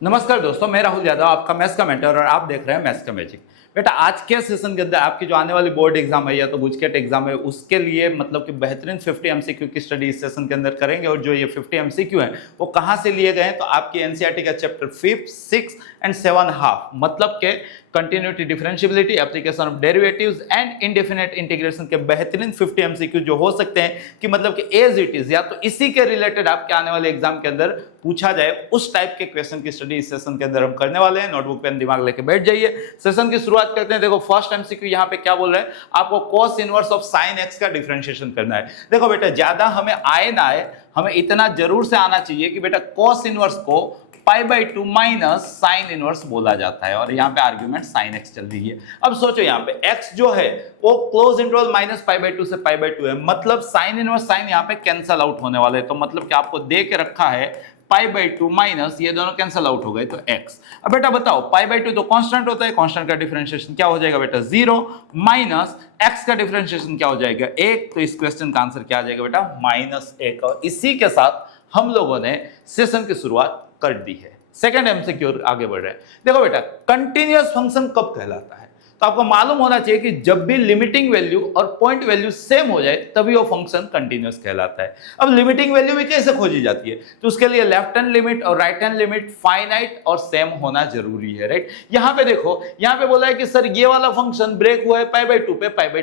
नमस्कार दोस्तों, मैं राहुल यादव, आपका मैथ्स का मेंटर और आप देख रहे हैं मैथ्स का मैजिक। बेटा आज के सेशन के अंदर आपकी जो आने वाली बोर्ड एग्जाम है या तो गुजकेट एग्जाम है उसके लिए मतलब कि बेहतरीन 50 एमसीक्यू की स्टडी इस सेशन के अंदर करेंगे। और जो ये 50 एमसीक्यू है वो कहाँ से लिए गए हैं तो आपकी एनसीईआरटी का चैप्टर 5, 6 एंड 7 हाफ मतलब के continuity, differentiability, application of derivatives and indefinite integration के बेहतरीन 50 एमसीक्यू जो हो सकते हैं कि मतलब कि एज इट इज या तो इसी के रिलेटेड आपके आने वाले एग्जाम के अंदर पूछा जाए उस टाइप के क्वेश्चन की स्टडी इस सेशन के अंदर हम करने वाले हैं। नोटबुक पेन दिमाग लेके बैठ जाइए, सेशन की शुरुआत करते हैं। देखो फर्स्ट एमसीक्यू यहाँ पे क्या बोल रहे हैं, आपको cos inverse of sin x का डिफरेंशिएशन करना है। देखो बेटा ज्यादा हमें आए ना आए, हमें इतना जरूर से आना चाहिए कि बेटा cos इनवर्स को π/2 माइनस साइन इनवर्स बोला जाता है और यहाँ पे आर्ग्यूमेंट sin x चल रही है। अब सोचो यहाँ पे x जो है वो क्लोज इंटरवल माइनस π/2 से π/2 है, मतलब साइन इनवर्स साइन यहाँ पे कैंसल आउट होने वाले हैं। तो मतलब कि आपको दे के रखा है π/2 माइनस ये दोनों कैंसल आउट हो गए तो x। अब बेटा बताओ π/2 तो कांस्टेंट होता है, कांस्टेंट का डिफरेंशिएशन क्या हो जाएगा बेटा 0 माइनस x का डिफरेंशिएशन क्या हो जाएगा 1। तो इस क्वेश्चन का आंसर क्या आ जाएगा बेटा -1। और इसी के साथ हम लोगों ने सेशन की शुरुआत कर दी है। सेकंड एमसीक्यू आगे बढ़ रहे हैं। देखो बेटा कंटीन्यूअस फंक्शन कब कहलाता है तो आपको मालूम होना चाहिए कि जब भी लिमिटिंग वैल्यू और पॉइंट वैल्यू सेम हो जाए तभी वो फंक्शन कंटीन्यूअस कहलाता है। अब लिमिटिंग वैल्यू भी कैसे खोजी जाती है तो उसके लिए लेफ्ट हैंड लिमिट और राइट हैंड लिमिट फाइनाइट और सेम होना जरूरी है, राइट। यहां पे देखो, यहां पे बोला है कि सर ये वाला फंक्शन ब्रेक हुआ है π/2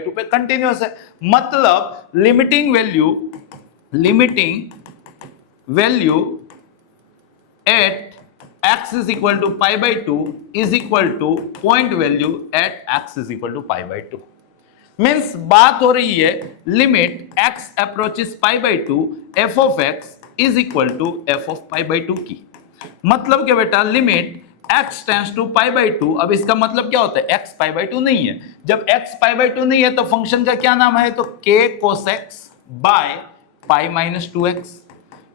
पे कंटीन्यूअस है, मतलब limiting value at x is equal to π/2 is equal to point value at x is equal to π/2। Means बात हो रही है limit x approaches π/2 f of x is equal to f of π/2 की। मतलब क्या बेटा लिमिट x टेंड्स टू π/2। अब इसका मतलब क्या होता है x π/2 नहीं है। जब x π/2 नहीं है तो फंक्शन का क्या नाम है तो k cos x by π-2x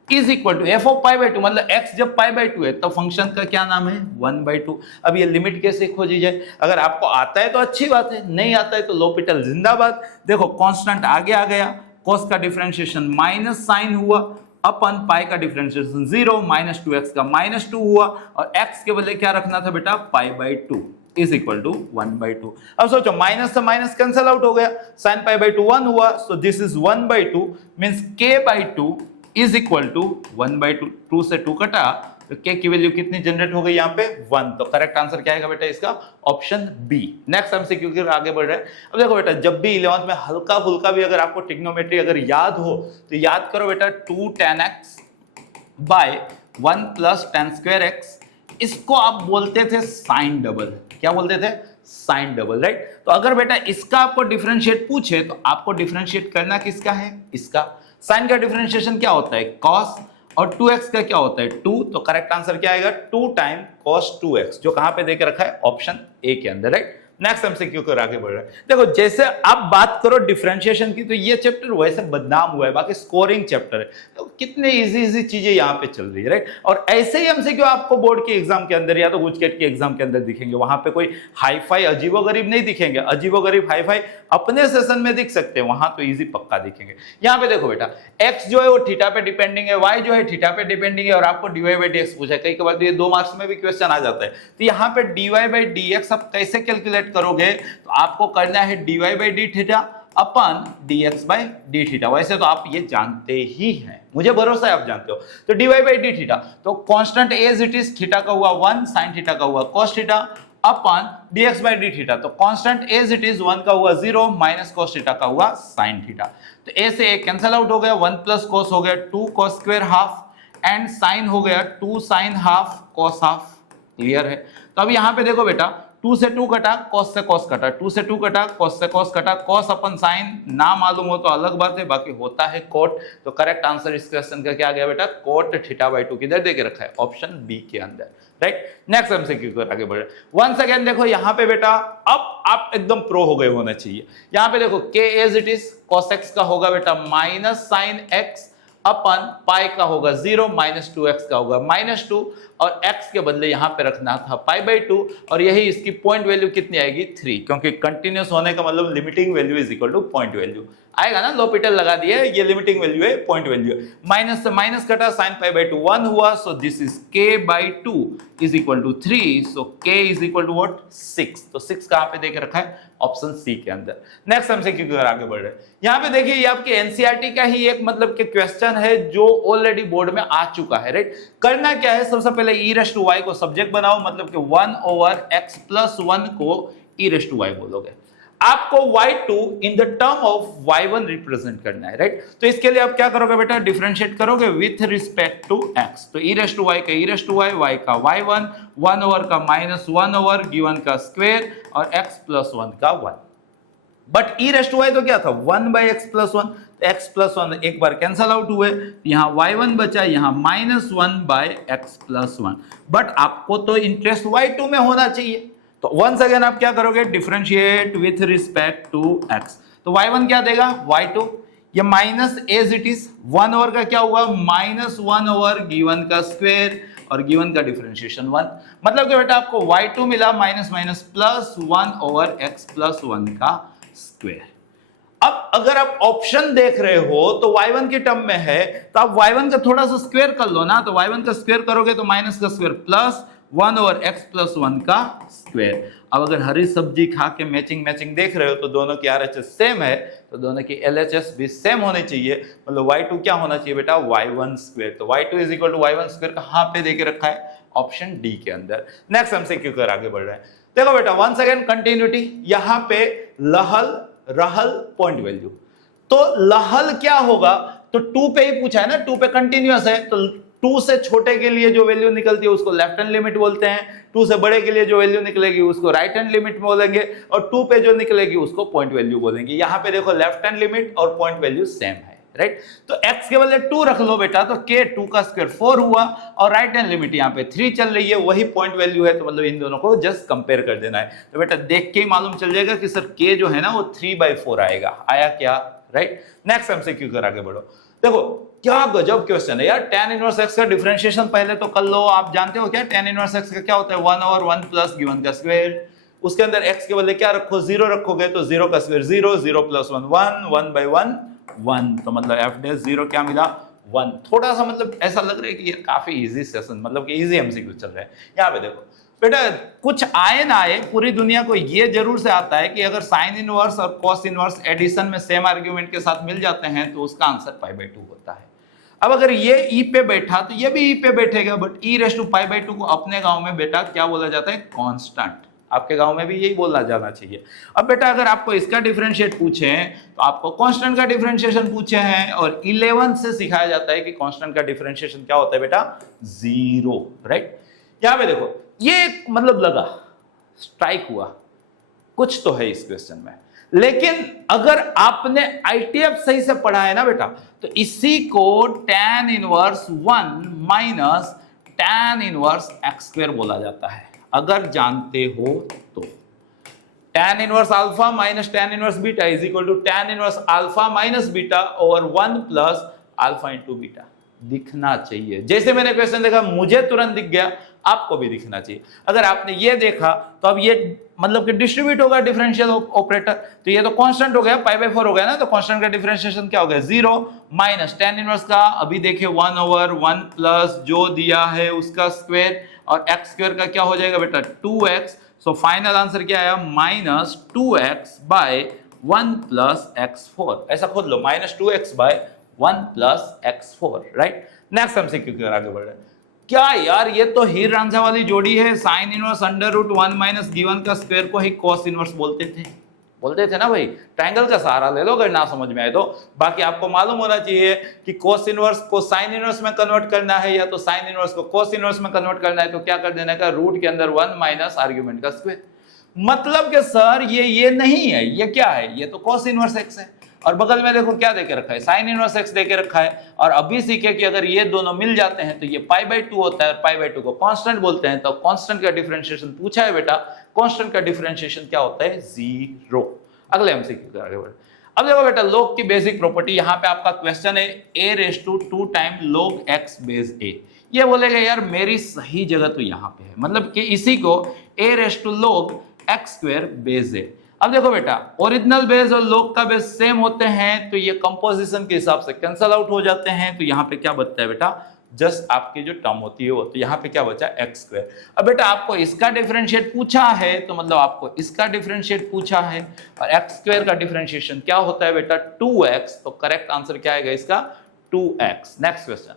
is equal to F of π/2, मतलब x जब π/2 है तो फंक्शन का क्या नाम है 1/2। अब ये लिमिट कैसे खोजी जाए, अगर आपको आता है तो अच्छी बात है, नहीं आता है तो लोपिटल जिंदाबाद। देखो कांस्टेंट आगे आ गया, cos का डिफरेंशिएशन माइनस साइन हुआ अपन पाई का डिफरेंशिएशन 0 -2x का -2 हुआ और x के बदले क्या रखना था बेटा π/2 इज इक्वल टू 1/2। अब सोचो माइनस से माइनस कैंसल आउट हो गया, sin π/2 1 हुआ, so this is 1/2 means k/2 is equal to 1/2। 2 से 2 कटा तो k की वैल्यू कितनी जनरेट हो गई यहाँ पे 1। तो करेक्ट आंसर क्या आएगा बेटा इसका ऑप्शन बी। नेक्स्ट एमसीक्यू के आगे बढ़ रहे हैं। अब देखो बेटा जब भी 11th में हल्का फुल्का भी अगर आपको ट्रिग्नोमेट्री अगर याद हो तो याद करो बेटा 2 tan x by 1 plus tan square x, इसको आप बोलते थे साइन डबल। क्या बोलते थे साइन डबल, राइट। तो अगर बेटा इसका आपको डिफरेंशिएट पूछे तो आपको डिफरेंशिएट करना किसका है, इसका। साइन का डिफरेंशिएशन क्या होता है cos और 2x का क्या होता है 2। तो करेक्ट आंसर क्या आएगा 2 टाइम cos 2x, जो कहां पे देके रखा है ऑप्शन ए के अंदर, राइट। नेक्स्ट एमसीक्यू को आगे बढ़ रहा है। देखो जैसे आप बात करो डिफरेंशिएशन की तो ये चैप्टर वैसे बदनाम हुआ है, बाकी स्कोरिंग चैप्टर है। तो कितने इजी चीजें यहाँ पे चल रही है, राइट। और ऐसे ही एमसीक्यू आपको बोर्ड के एग्जाम के अंदर या तो गुजकेट के एग्जाम के अंदर दिखेंगे, वहां पे कोई हाईफाई अजीबोगरीब नहीं दिखेंगे। अजीबोगरीब हाईफाई अपने सेशन में दिख सकते हैं, वहां तो इजी पक्का दिखेंगे। यहाँ पे देखो बेटा x जो है वो थीटा पे डिपेंडिंग है, y जो है थीटा पे डिपेंडिंग है और आपको dy/dx पूछा है। कई बार तो ये 2 मार्क्स में भी क्वेश्चन आ जाता है। तो यहाँ पे dy/dx आप कैसे कैलकुलेट करोगे तो आपको करना है dy/d थीटा अपन dx/d थीटा। वैसे तो आप ये जानते ही हैं, मुझे भरोसा है आप जानते हो। तो dy/d थीटा तो constant as it is, theta का हुआ 1, sin थीटा का हुआ cos थीटा अपन dx/d थीटा। तो कांस्टेंट एज इट इज 1 का हुआ 0 माइनस cos थीटा का हुआ sin थीटा। तो a से a कैंसिल आउट हो गया, 1 प्लस cos हो गया 2 cos square half and sin हो गया 2 sin half cos half. Clear है। तो अब यहाँ पे देखो बेटा 2 से 2 कटा cos से cos कटा, 2 से 2 कटा cos से cos कटा, cos अपन sin ना मालूम हो तो अलग बात है, बाकी होता है cot। तो करेक्ट आंसर इस क्वेश्चन का क्या आ गया बेटा cot θ/2 किधर देके रखा है ऑप्शन बी के अंदर, राइट। नेक्स्ट एमसीक्यू को आगे बढ़े। वंस अगेन देखो यहाँ पे बेटा अब आप एकदम प्रो हो गए होने चाहिए। यहाँ पे देखो k as it is cos x का होगा बेटा माइनस sin x अपन पाई का होगा 0 -2x का होगा -2 और x के बदले यहां पे रखना था π/2 और यही इसकी पॉइंट वैल्यू कितनी आएगी 3, क्योंकि कंटिन्यूअस होने का मतलब limiting value is equal to point value. आएगा ना, लोपिटल लगा दिए, ये लिमिटिंग वैल्यू है, पॉइंट वैल्यू है, माइनस से माइनस कटा, sin पाई बाई 2 1 हुआ, so this is k by 2 is equal to 3, so k is equal to what 6, तो 6 कहां पे देके रखा है, ऑप्शन सी के अंदर। नेक्स्ट हमसे क्यों आगे बढ़ रहे हैं, यहां पे देखिए ये आपके एनसीईआरटी का ही एक मतलब के क्वेश्चन है जो ऑलरेडी बोर्ड में आ चुका है, राइट। करना क्या है, सबसे पहले e रेज़ टू y को सब्जेक्ट बनाओ, मतलब कि 1 ओवर x प्लस 1 को e रेज़ टू y बोलोगे, आपको y2 in the term of y1 represent करना है, राइट। तो इसके लिए आप क्या करोगे बेटा, डिफरेंशिएट करोगे विथ रिस्पेक्ट टू x, तो e रेज़ टू y का e रेज़ टू y का y1, 1 ओवर का -1 ओवर गिवन का स्क्वायर और x प्लस 1 का 1। But e raise to y तो क्या था, 1 बाई x प्लस 1, तो x प्लस 1 एक बार कैंसल आउट हुए, यहाँ y1 बचा, यहाँ -1 बाई x प्लस 1, बट आपको तो इंटरेस्ट y2 में होना चाहिए, तो वंस अगेन आप क्या करोगे, differentiate with respect to x, तो y1 क्या देगा, y2, ये minus as it is, 1 over का क्या हुआ, -1 ओवर गिवन का स्क्वायर और गिवन का डिफरेंशिएशन 1, मतलब कि बेटा आपको y2 मिला minus minus plus 1 over x plus 1 का स्क्वायर। अब अगर आप ऑप्शन देख रहे हो तो y1 के टर्म में है, तो आप y1 का थोड़ा सा स्क्वायर कर लो ना, तो y1 का स्क्वायर करोगे तो माइनस का square plus 1 over x plus 1 का स्क्वायर। अब अगर हरी सब्जी खा के मैचिंग देख रहे हो तो दोनों की RHS सेम है, तो दोनों की LHS भी सेम होनी चाहिए, मतलब y2 क्या होना चाहिए बेटा, y1 स्क्वायर, तो y2 is equal to y1 square कहां पे देके रखा है, ऑप्शन डी के अंदर। नेक्स्ट हमसे क्यों कर आगे बढ़ रहे हैं, देखो बेटा वंस अगेन कंटिन्यूटी, यहां पे लहल रहल पॉइंट वैल्यू, तो लहल क्या होगा, तो 2 पे ही पूछा है ना, 2 पे कंटिन्यूअस है, तो 2 से छोटे के लिए जो वैल्यू निकलती है उसको लेफ्ट हैंड लिमिट बोलते हैं, 2 से बड़े के लिए जो वैल्यू निकलेगी उसको राइट हैंड लिमिट बोलेंगे, और 2 पे जो निकलेगी उसको पॉइंट वैल्यू बोलेंगे। यहां पे देखो लेफ्ट हैंड लिमिट और पॉइंट वैल्यू सेम है, राइट। तो x के बदले 2 रख लो बेटा, तो k 2 का स्क्वायर 4 हुआ, और राइट हैंड लिमिट यहाँ पे 3 चल रही है, वही पॉइंट वैल्यू है, तो मतलब इन दोनों को जस्ट कंपेयर कर देना है। तो बेटा देख के ही मालूम चल जाएगा कि सर k जो है ना वो 3/4 आएगा, आया क्या, राइट। नेक्स्ट हमसे क्यों कर आगे बढ़ो, देखो क्या गजब क्वेश्चन है यार, tan इनवर्स x का डिफरेंशिएशन पहले तो कर लो, आप जानते हो क्या tan इनवर्स x का क्या होता है, 1 ओवर 1 प्लस गिवन का स्क्वायर, उसके अंदर x के बदले क्या रखो, 0 रखोगे, तो 0 का स्क्वायर 0, 0 प्लस 1 1, 1 बाई 1 1, तो मतलब f डैश 0 क्या मिला 1। थोड़ा सा मतलब ऐसा लग रहा है कि ये काफी इजी सेशन, मतलब कि इजी एमसीक्यू चल रहा है। यहाँ पे देखो बेटा, कुछ आए ना आए, पूरी दुनिया को ये जरूर से आता है कि अगर साइन इनवर्स और कॉस इनवर्स एडिशन में सेम आर्ग्यूमेंट के साथ मिल जाते हैं तो उसका आंसर π/2 होता है। अब अगर ये e पे बैठा तो ये भी e पे बैठेगा, बट e रेज़ टू π/2 को अपने गांव में बेटा क्या बोला जाता है, कांस्टेंट। आपके गांव में भी यही बोलना जाना चाहिए। अब बेटा अगर आपको इसका डिफरेंशिएट पूछे तो आपको कांस्टेंट का डिफरेंशिएशन पूछे हैं, और 11 से सिखाया जाता है कि कांस्टेंट का डिफरेंशिएशन क्या होता है बेटा, 0, राइट। यहां पे देखो ये मतलब लगा स्ट्राइक हुआ, कुछ तो है इस क्वेश्चन में, लेकिन अगर आपने ITF सही से पढ़ा है ना बेटा, तो इसी को tan inverse 1 minus tan inverse x square बोला जाता है, अगर जानते हो तो। tan inverse alpha minus tan inverse beta is equal to tan inverse alpha minus beta over 1 plus alpha into beta, दिखना चाहिए। जैसे मैंने क्वेश्चन देखा मुझे तुरंत दिख गया, आपको भी दिखना चाहिए। अगर आपने ये देखा तो अब ये मतलब कि डिस्ट्रीब्यूट होगा डिफरेंशियल ऑपरेटर, तो ये तो कांस्टेंट हो गया, π/4 हो गया ना, तो कांस्टेंट का डिफरेंशिएशन क्या हो गया, 0 माइनस tan इनवर्स का अभी देखिए 1 ओवर 1 प्लस जो दिया है उसका स्क्वायर, और x स्क्वायर का क्या हो जाएगा बेटा 2x, सो फाइनल आंसर क्या आया minus 2x by 1 plus x4, ऐसा खोल लो, minus 2x by 1 plus x4, right. Next हमसे क्यों आगे बढ़ रहे हैं, क्या यार ये तो हीर रांझा वाली जोड़ी है, साइन इनवर्स √1 माइनस गिवन का स्क्वायर को ही कॉस इनवर्स बोलते थे ना भाई, ट्रायंगल का सहारा ले लो अगर ना समझ में आए तो। बाकी आपको मालूम होना चाहिए कि कॉस इनवर्स को साइन इनवर्स में कन्वर्ट करना है, या तो साइन इनवर्स को कॉस इनवर्स में कन्वर्ट करना है, तो क्या कर देना का रूट के अंदर 1 माइनस आर्ग्यूमेंट का स्क्वायर, मतलब कि सर ये नहीं है, ये क्या है, ये तो कॉस इनवर्स x है, और बगल में देखो क्या देके रखा है, साइन इनवर्स x देके रखा है, और अभी सीखे कि अगर ये दोनों मिल जाते हैं तो ये π/2 होता है, π/2 को कांस्टेंट बोलते हैं, तो कांस्टेंट का डिफरेंशिएशन पूछा है बेटा, कांस्टेंट का डिफरेंशिएशन क्या होता है, 0। अगले हमसे क्यों आगे बढ़े, अब देखो बेटा लोग की बेसिक प्रॉपर्टी, यहाँ पे आपका क्वेश्चन है a⁻2 time log x base a, ये बोलेगा यार मेरी सही जगह तो यहाँ पे है, मतलब कि इसी को a⁻log x square base a। अब देखो बेटा, ओरिजिनल बेस और लोग का बेस सेम होते हैं तो ये कंपोजिशन के हिसाब से कैंसल आउट हो जाते हैं। तो यहाँ पे क्या बचता है बेटा, जस्ट आपकी जो टर्म होती है वो, तो यहाँ पे क्या बचा, एक्स स्क्वायर। अब बेटा आपको इसका डिफरेंशिएट पूछा है तो मतलब आपको इसका डिफरेंशिएट पूछा है, और एक्स स्क्वायर का डिफरेंशिएशन क्या होता है बेटा, 2x। तो करेक्ट आंसर क्या आएगा इसका, 2x। Next question,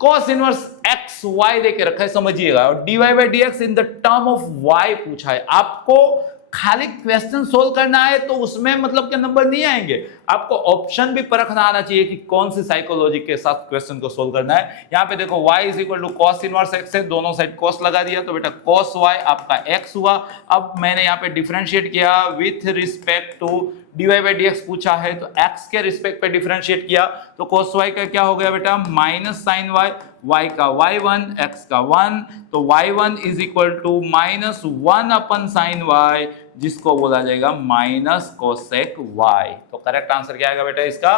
cos inverse x y देके रखा है, समझिएगा, और dy by dx in the term of y पूछा है। आपको खाली क्वेश्चन सोल्व करना है तो उसमें मतलब के नंबर नहीं आएंगे, आपको ऑप्शन भी परखना आना चाहिए कि कौन सी साइकोलॉजी के साथ क्वेश्चन को सोल्व करना है। यहाँ पे देखो y is equal to cos inverse x है, दोनों साइड cos लगा दिया तो बेटा cos y आपका x हुआ। अब मैंने यहाँ पे डिफरेंशिएट किया with respect to dy by dx पूछा है तो x के रिस्पेक्ट पे डिफरेंशिएट किया तो cos y का क्या हो गया बेटा, माइनस साइन y, y का y1, x का 1, तो y1 is equal to minus 1 अपन साइन y, जिसको बोला जाएगा माइनस कोसेक y। तो करेक्ट आंसर क्या आएगा बेटा इसका,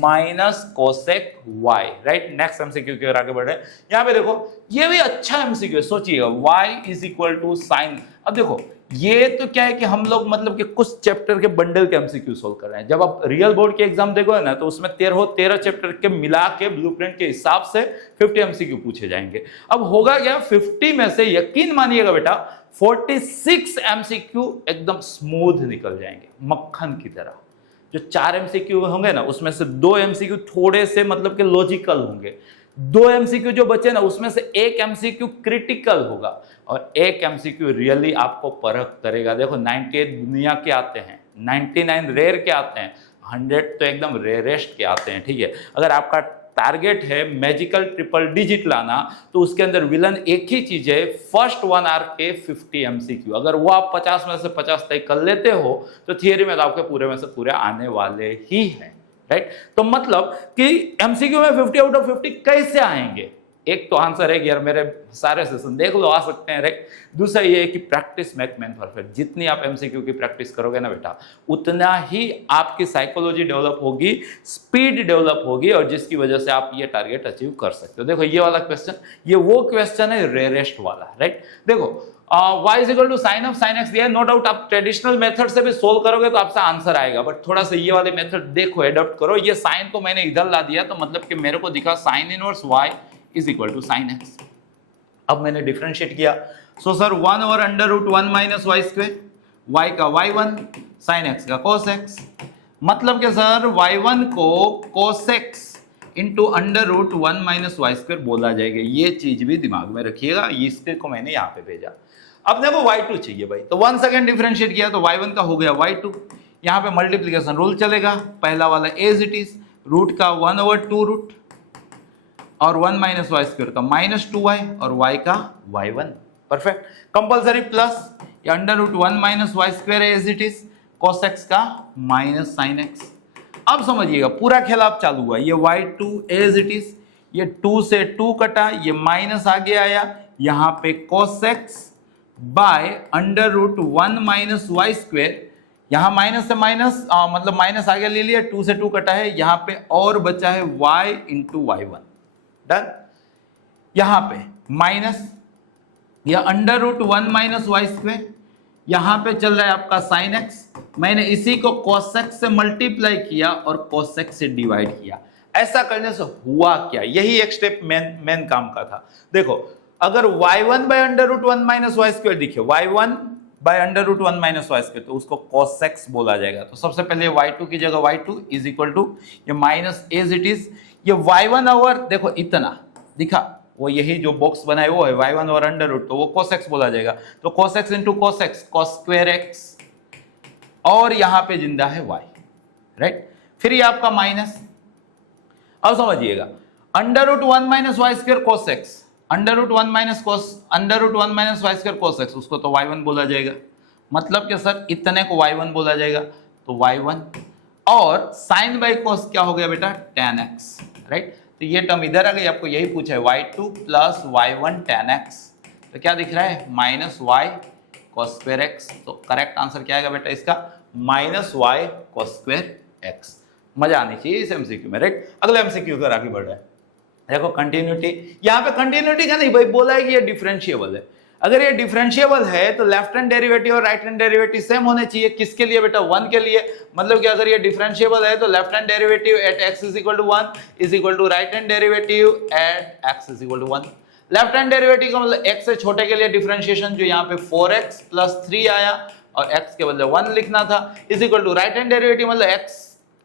minus cosec y। Right, next MCQ की ओर आगे बढ़ रहे हैं। यहाँ पे देखो ये भी अच्छा एमसीक्यू, सोचिएगा y is equal to sine. अब देखो ये तो क्या है कि हम लोग मतलब कि कुछ चैप्टर के बंडल के एमसीक्यू सोल्व कर रहे हैं। जब आप रियल बोर्ड के एग्जाम देखोगे ना तो उसमें 13 चैप्टर के मिला के ब्लूप्रिंट के हिसाब से 50 एमसीक्यू पूछे जाएंगे। अब होगा क्या, 50 में से यकीन मानिएगा बेटा 46 एमसीक्यू एकदम स्मूथ निकल जाएंगे, मक्खन की तरह। जो 4 एमसीक्यू होंगे ना उसमें से 2 एमसीक्यू थोड़े से मतलब कि लॉजिकल होंगे, 2 एमसीक्यू जो बचे ना उसमें से 1 एमसीक्यू क्रिटिकल होगा, और 1 एमसीक्यू रियली आपको परख करेगा। देखो 98 दुनिया के आते हैं, 99 रेयर के आते हैं, 100 तो एकदम रेयरेस्ट के आते हैं। ठीक है, अगर आपका टारगेट है मैजिकल ट्रिपल डिजिट लाना तो उसके अंदर विलन एक ही चीज है, फर्स्ट 1 आवर के 50 एमसीक्यू। अगर वो आप 50 में से 50 तय कर लेते हो तो थियरी में तो आपके पूरे में से पूरे आने वाले ही हैं। राइट, तो मतलब कि एमसीक्यू में 50 आउट ऑफ 50 कैसे आएंगे, एक तो आंसर है कि यार मेरे सारे सेशन देख लो, आ सकते हैं। राइट, दूसरा ये है कि प्रैक्टिस मेक मैन परफेक्ट। जितनी आप एमसीक्यू की प्रैक्टिस करोगे ना बेटा उतना ही आपकी साइकोलॉजी डेवलप होगी, स्पीड डेवलप होगी, और जिसकी वजह से आप ये टारगेट अचीव कर सकते हो। देखो ये वाला क्वेश्चन, ये वो क्वेश्चन है रेयरेस्ट वाला। राइट, देखो y is equal to sine of sine x दिया है, नो डाउट आप ट्रेडिशनल मेथड से भी सोल्व करोगे तो आपका आंसर आएगा, बट थोड़ा सा ये वाले मेथड देखो, एडॉप्ट करो। ये साइन तो मैंने इधर ला दिया तो मतलब कि मेरे को दिखा sine inverse y is equal to sine x. अब मैंने डिफरेंशिएट किया, so sir 1 over under root 1 minus y square, y का y1 साइन x का cos x, मतलब कि सर y1 को cos x into under root 1 minus y square बोला जाएगा। ये चीज भी दिमाग में रखिएगा, इसके को मैंने यहाँ पे भेजा। अब देखो y2 चाहिए भाई, तो 1 सेकेंड डिफरेंशिएट किया तो y1 का हो गया y2। यहाँ पे मल्टीप्लीकेशन रूल चलेगा, पहला वाला एज इट इज, रूट का 1 ओवर 2 रूट और 1 माइनस वाई स्क्वायर का माइनस 2y और y का y1। परफेक्ट, कंपल्सरी प्लस, या under root 1 minus y square as it is, cos x का माइनस साइन x। अब समझिएगा पूरा खेल आप चालू हुआ, ये y2 एज इट इज, ये 2 से 2 कटा, ये माइनस आगे आया, यहाँ पे cos x by under root 1 minus y square, यहाँ माइनस से माइनस मतलब माइनस आगे ले लिया, 2 से 2 कटा है, यहाँ पे और बचा है y इंटू y1। डन, यहाँ पे माइनस, या under root 1 minus y square, यहाँ पे चल रहा है आपका साइन x, मैंने इसी को cos x से मल्टीप्लाई किया और cos x से डिवाइड किया। ऐसा करने से हुआ क्या, यही एक स्टेप मेन काम का था। देखो अगर y1 by under root 1 minus y square दिखे, y1 by under root 1 minus y square, तो उसको cos x बोला जाएगा। तो सबसे पहले y2 की जगह y2 इज इक्वल टू ये माइनस एज इट इज, ये y1 ओवर देखो इतना दिखा, वो यही जो बॉक्स बनाए वो है y1 ओवर अंडर रूट, तो वो cos x बोला जाएगा। तो cos x into cos x, cos square x, और यहां पे जिंदा है y। राइट, फिर ये आपका माइनस। अब समझिएगा under root 1 minus y square cos x, under root 1 minus y square cos x, उसको तो y1 बोला जाएगा। मतलब कि सर इतने को y1 बोला जाएगा, तो y1, और साइन बाई cos क्या हो गया बेटा, tan x। राइट, तो ये टर्म इधर आ गई, आपको यही पूछा है y2 plus y1 tan x, तो क्या दिख रहा है minus y cos square x। तो करेक्ट आंसर क्या आएगा बेटा इसका, minus y cos square x। मजा आनी चाहिए इस एमसीक्यू में। राइट, अगले एमसीक्यू का आगे बढ़ रहा है। देखो कंटिन्यूटी, यहाँ पे कंटिन्यूटी का नहीं भाई बोला है कि ये डिफरेंशिएबल है। अगर ये डिफरेंशिएबल है तो लेफ्ट हैंड डेरिवेटिव और राइट हैंड डेरिवेटिव सेम होने चाहिए। किसके लिए बेटा? 1 के लिए। मतलब कि अगर ये डिफरेंशिएबल है तो left hand derivative at x is equal to 1 is equal to right hand derivative at x is equal to 1। Left hand derivative का मतलब x से छोटे के लिए डिफरेंशिएशन जो यहाँ पे 4x प्लस 3 आया और x के बदले 1 लिखना था, is equal to right hand derivative मतलब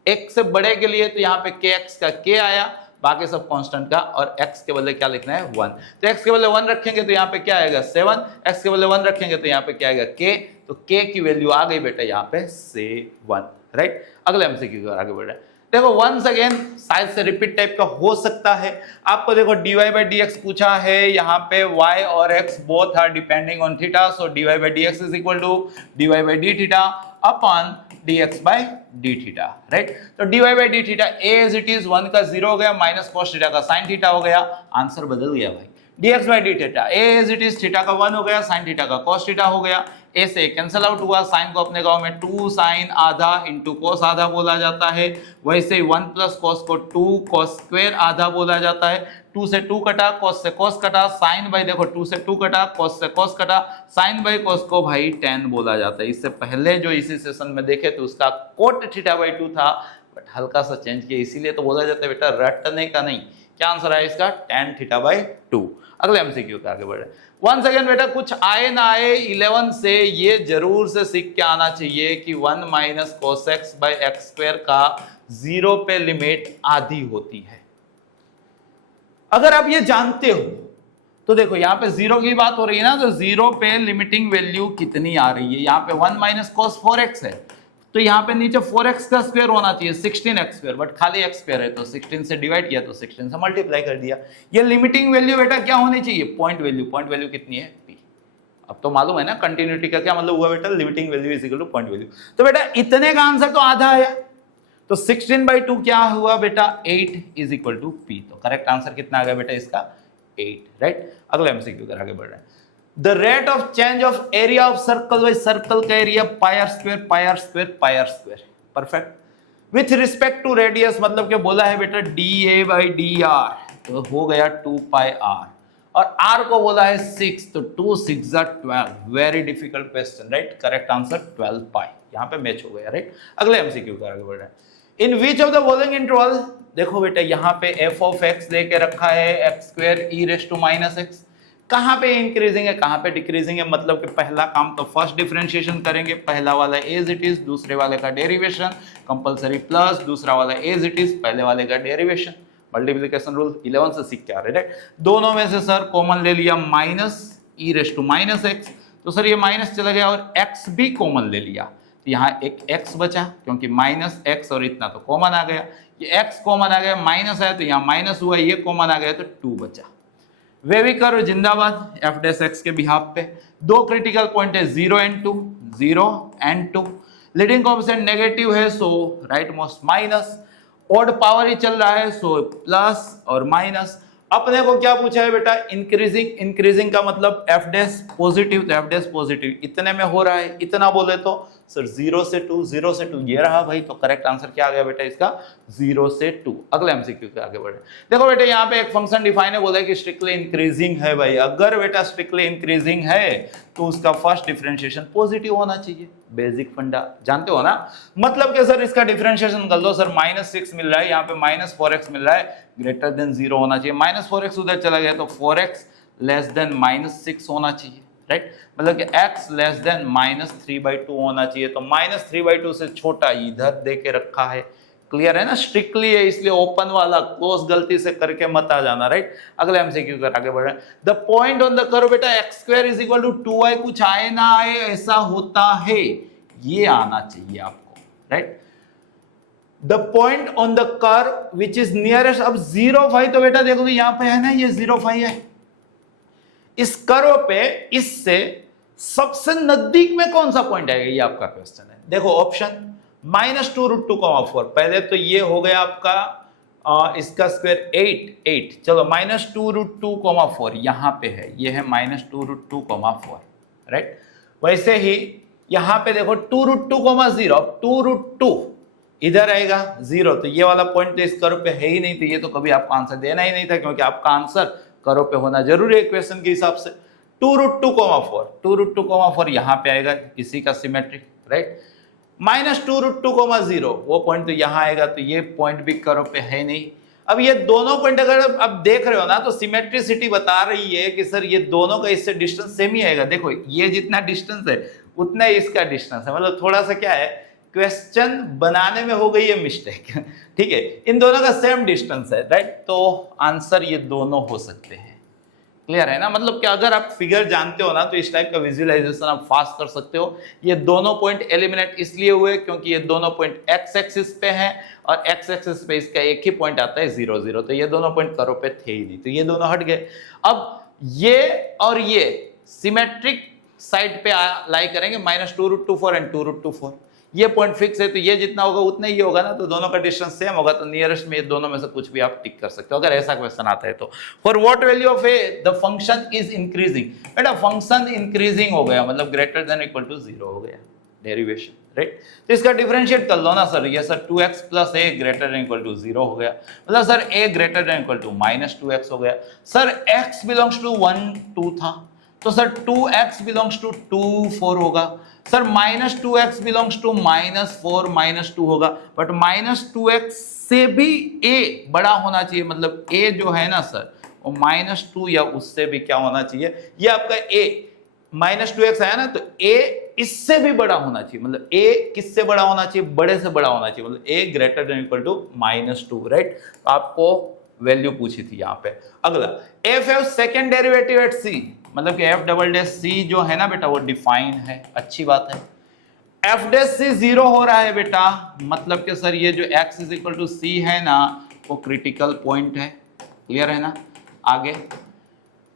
x से बड़े के लिए तो यहाँ पे kx का k आया, बाकी सब कांस्टेंट का, और x के बदले क्या लिखना है? 1। तो x के बदले 1 रखेंगे तो यहाँ पे क्या आएगा? 7। x के बदले 1 रखेंगे तो यहाँ पे क्या आएगा? k। तो k की वैल्यू आ गई बेटा यहाँ पे 7, राइट। अगले एमसीक्यू की ओर आगे बढ़ रहे हैं। देखो वंस अगेन शायद से रिपीट टाइप का हो सकता है। आपको देखो dy by dx पूछा है, यहाँ पे y और x both are depending on theta, so dy by dx is equal to dy by d theta upon dx by d theta, right. तो dy by d theta a as it is 1 का 0 हो गया minus cos theta का sin theta हो गया, answer बदल गया भाई। dx by d theta a as it is theta का 1 हो गया, sin थीटा का cos थीटा हो गया, a से कैंसिल आउट हुआ, sin को अपने गांव में 2 sin आधा इंटू cos आधा बोला जाता है, वैसे ही 1 प्लस cos को 2 cos स्क्वायर आधा बोला जाता है, 2 से 2 कटा, cos से cos कटा, sin बाई देखो 2 से 2 कटा, cos से cos कटा, sin बाई cos को भाई tan बोला जाता है। इससे पहले जो इसी सेशन में देखे तो उसका cot थीटा बाई 2 था, बट हल्का सा चेंज किया, इसीलिए तो बोला जाता है बेटा रटने का नहीं। क्या आंसर है इसका? tan theta by 2। अगले एमसीक्यू का आगे बढ़े। वंस अगेन बेटा कुछ आए ना आए 11 से ये जरूर से सीख के आना चाहिए कि 1 minus cos x by x square का 0 पे लिमिट आधी होती है। अगर आप ये जानते हो तो देखो यहाँ पे 0 की बात हो रही है ना, तो 0 पे लिमिटिंग वैल्यू कितनी आ रही है? यहाँ पे 1 माइनस cos 4x है, तो यहाँ पे नीचे 4x का स्क्वायर होना चाहिए 16x स्क्वायर, बट खाली x स्क्वायर है तो 16 से डिवाइड किया तो 16 से मल्टीप्लाई कर दिया। ये लिमिटिंग वैल्यू बेटा क्या होनी चाहिए? Point value. पॉइंट वैल्यू कितनी है? p। अब तो मालूम है ना कंटिन्यूटी का क्या मतलब हुआ बेटा? Limiting value is equal to point value. तो बेटा इतने का आंसर तो आधा आया, तो 16/2 क्या हुआ बेटा? 8 इज इक्वल टू p। तो करेक्ट आंसर कितना आ गया बेटा इसका? 8, राइट। अगले एमसीक्यू कर आगे बढ़ रहे हैं। The rate of change of area of circle by circle का area pi r square, perfect. With respect to radius मतलब क्या बोला है बेटा? dA by dr, तो हो गया 2 पाई r, और r को बोला है 6, तो 2 6 12। Very difficult question, right. Correct answer 12 पाई, यहाँ पे मैच हो गया, राइट। अगले एमसीक्यू का आगे बढ़ रहे हैं। In which of the following interval, देखो बेटा यहाँ पे f ऑफ x लेके रखा है x square e raise to minus x, कहां पे इंक्रीजिंग है कहां पे डिक्रीजिंग है? मतलब कि पहला काम तो फर्स्ट डिफरेंशिएशन करेंगे, पहला वाला एज इट इज, दूसरे वाले का डेरिवेशन कंपलसरी प्लस दूसरा वाला एज इट इज, पहले वाले का डेरिवेशन। मल्टीप्लिकेशन रूल 11 से सीख के आ रहे, राइट। दोनों में से सर कॉमन ले लिया minus e raise to minus x, तो सर ये माइनस चला गया और एक्स भी कॉमन ले लिया, तो यहाँ एक एक्स बचा क्योंकि माइनस एक्स और इतना तो कॉमन आ गया, ये एक्स कॉमन आ गया, माइनस है तो यहाँ माइनस हुआ, ये कॉमन आ गया तो 2 बचा। वेवी कर्व जिंदाबाद एफ डैश एक्स के बिहाफ पे। दो क्रिटिकल पॉइंट है 0 and 2, 0 and 2। Leading coefficient negative है so right most minus, odd power ही चल रहा है सो प्लस और माइनस। अपने को क्या पूछा है बेटा? इंक्रीजिंग। इंक्रीजिंग का मतलब एफ डैश पॉजिटिव, तो एफ डैश पॉजिटिव इतने में हो रहा है, इतना बोले तो सर 0 से 2, 0 से 2 ये रहा भाई, तो करेक्ट आंसर क्या आ गया बेटा इसका? 0 से 2। अगले एमसीक्यू के आगे बढ़े। देखो बेटा यहाँ पे एक फंक्शन डिफाइन है, बोला है कि स्ट्रिक्टली इंक्रीजिंग है भाई। अगर बेटा स्ट्रिक्टली इंक्रीजिंग है तो उसका फर्स्ट डिफरेंशिएशन पॉजिटिव होना चाहिए, बेसिक फंडा जानते हो ना। मतलब कि सर इसका डिफरेंशिएशन कर लो सर, -6 मिल रहा है, यहाँ पे -4x मिल रहा है, ग्रेटर देन 0 होना चाहिए। -4x उधर चला गया तो 4x लेस देन -6 होना चाहिए, राइट। मतलब कि x लेस देन -3/2 होना चाहिए, तो -3/2 से छोटा इधर दे के रखा है। क्लियर है ना? स्ट्रिक्टली है इसलिए ओपन वाला, क्लोज गलती से करके मत आ जाना, राइट। अगले एमसीक्यू कर आगे बढ़ रहे हैं। The point on the curve बेटा x² = 2y, कुछ आए ना आए ऐसा होता है, ये आना चाहिए आपको, right. The point on the curve which is nearest, अब 0,5 तो बेटा देखो यहाँ पे है ना, ये 0,5 है। इस कर्व पे इससे सबसे नजदीक में कौन सा पॉइंट आएगा, ये आपका क्वेश्चन है। देखो ऑप्शन -2√2,4, पहले तो ये हो गया आपका इसका स्क्वायर 8, चलो -2√2,4 यहां पे है, ये है -2√2,4, राइट। वैसे ही यहां पे देखो 2√2,0, अब 2√2 इधर आएगा 0, तो ये वाला पॉइंट तो इस कर्व पे है ही नहीं, तो ये तो कभी आपको आंसर देना ही नहीं था, क्योंकि आपका आंसर कर्व पे होना जरूरी है क्वेश्चन के हिसाब से। 2√2, 2√2, यहाँ पे आएगा इसी का सिमेट्रिक, राइट। -2√2, वो पॉइंट तो यहाँ आएगा, तो ये पॉइंट भी कर्व पे है नहीं। अब ये दोनों पॉइंट अगर अब देख रहे हो ना, तो सिमेट्रिसिटी बता रही है कि सर ये दोनों का इससे डिस्टेंस सेम ही आएगा। देखो ये जितना डिस्टेंस है उतना ही इसका डिस्टेंस है, मतलब थोड़ा सा क्या है, क्वेश्चन बनाने में हो गई है मिस्टेक, ठीक है। इन दोनों का सेम डिस्टेंस है, राइट, तो आंसर ये दोनों हो सकते हैं। क्लियर है ना, मतलब कि अगर आप फिगर जानते हो ना, तो इस टाइप का विजुअलाइजेशन आप फास्ट कर सकते हो। ये दोनों पॉइंट एलिमिनेट इसलिए हुए क्योंकि ये दोनों पॉइंट एक्स एक्सिस पे हैं, और एक्स एक्सिस पे इसका एक ही पॉइंट आता है 0, 0, तो ये दोनों पॉइंट कर्व पे थे ही नहीं, तो ये दोनों हट गए। अब ये और ये सिमेट्रिक साइड पे लाई करेंगे, -2√24 एंड 2√24, ये पॉइंट फिक्स है, तो ये जितना होगा उतना ही होगा ना, तो दोनों का डिस्टेंस सेम होगा, तो नियरेस्ट में ये दोनों में से कुछ भी आप टिक कर सकते हो अगर ऐसा क्वेश्चन आता है तो। For what value of A the function is increasing, बेटा फंक्शन इंक्रीजिंग हो गया मतलब ग्रेटर देन इक्वल टू 0 हो गया डेरिवेशन, राइट। तो इसका डिफरेंशिएट कर लो ना सर, ये sir 2x + a greater than equal to 0 हो गया, मतलब sir a greater than equal to -2x हो गया। सर x बिलोंग्स टू 1, 2 था, तो सर 2x बिलोंग्स टू 2, 4 होगा। सर -2x बिलोंग्स टू -4, -2 होगा, बट -2x से भी a बड़ा होना चाहिए, मतलब a जो है ना सर वो -2 या उससे भी क्या होना चाहिए, ये आपका a -2x आया ना, तो a इससे भी बड़ा होना चाहिए, मतलब a किससे बड़ा होना चाहिए, बड़े से बड़ा होना चाहिए, मतलब a greater than equal to -2, right. आपको वैल्यू पूछी थी यहाँ पे। अगला f है सेकेंड डेरिवेटिव एट c, मतलब कि f डबल डैश c जो है ना बेटा वो डिफाइन है, अच्छी बात है। f डैश c 0 हो रहा है बेटा, मतलब कि सर ये जो x is equal to c है ना वो क्रिटिकल पॉइंट है, क्लियर है ना। आगे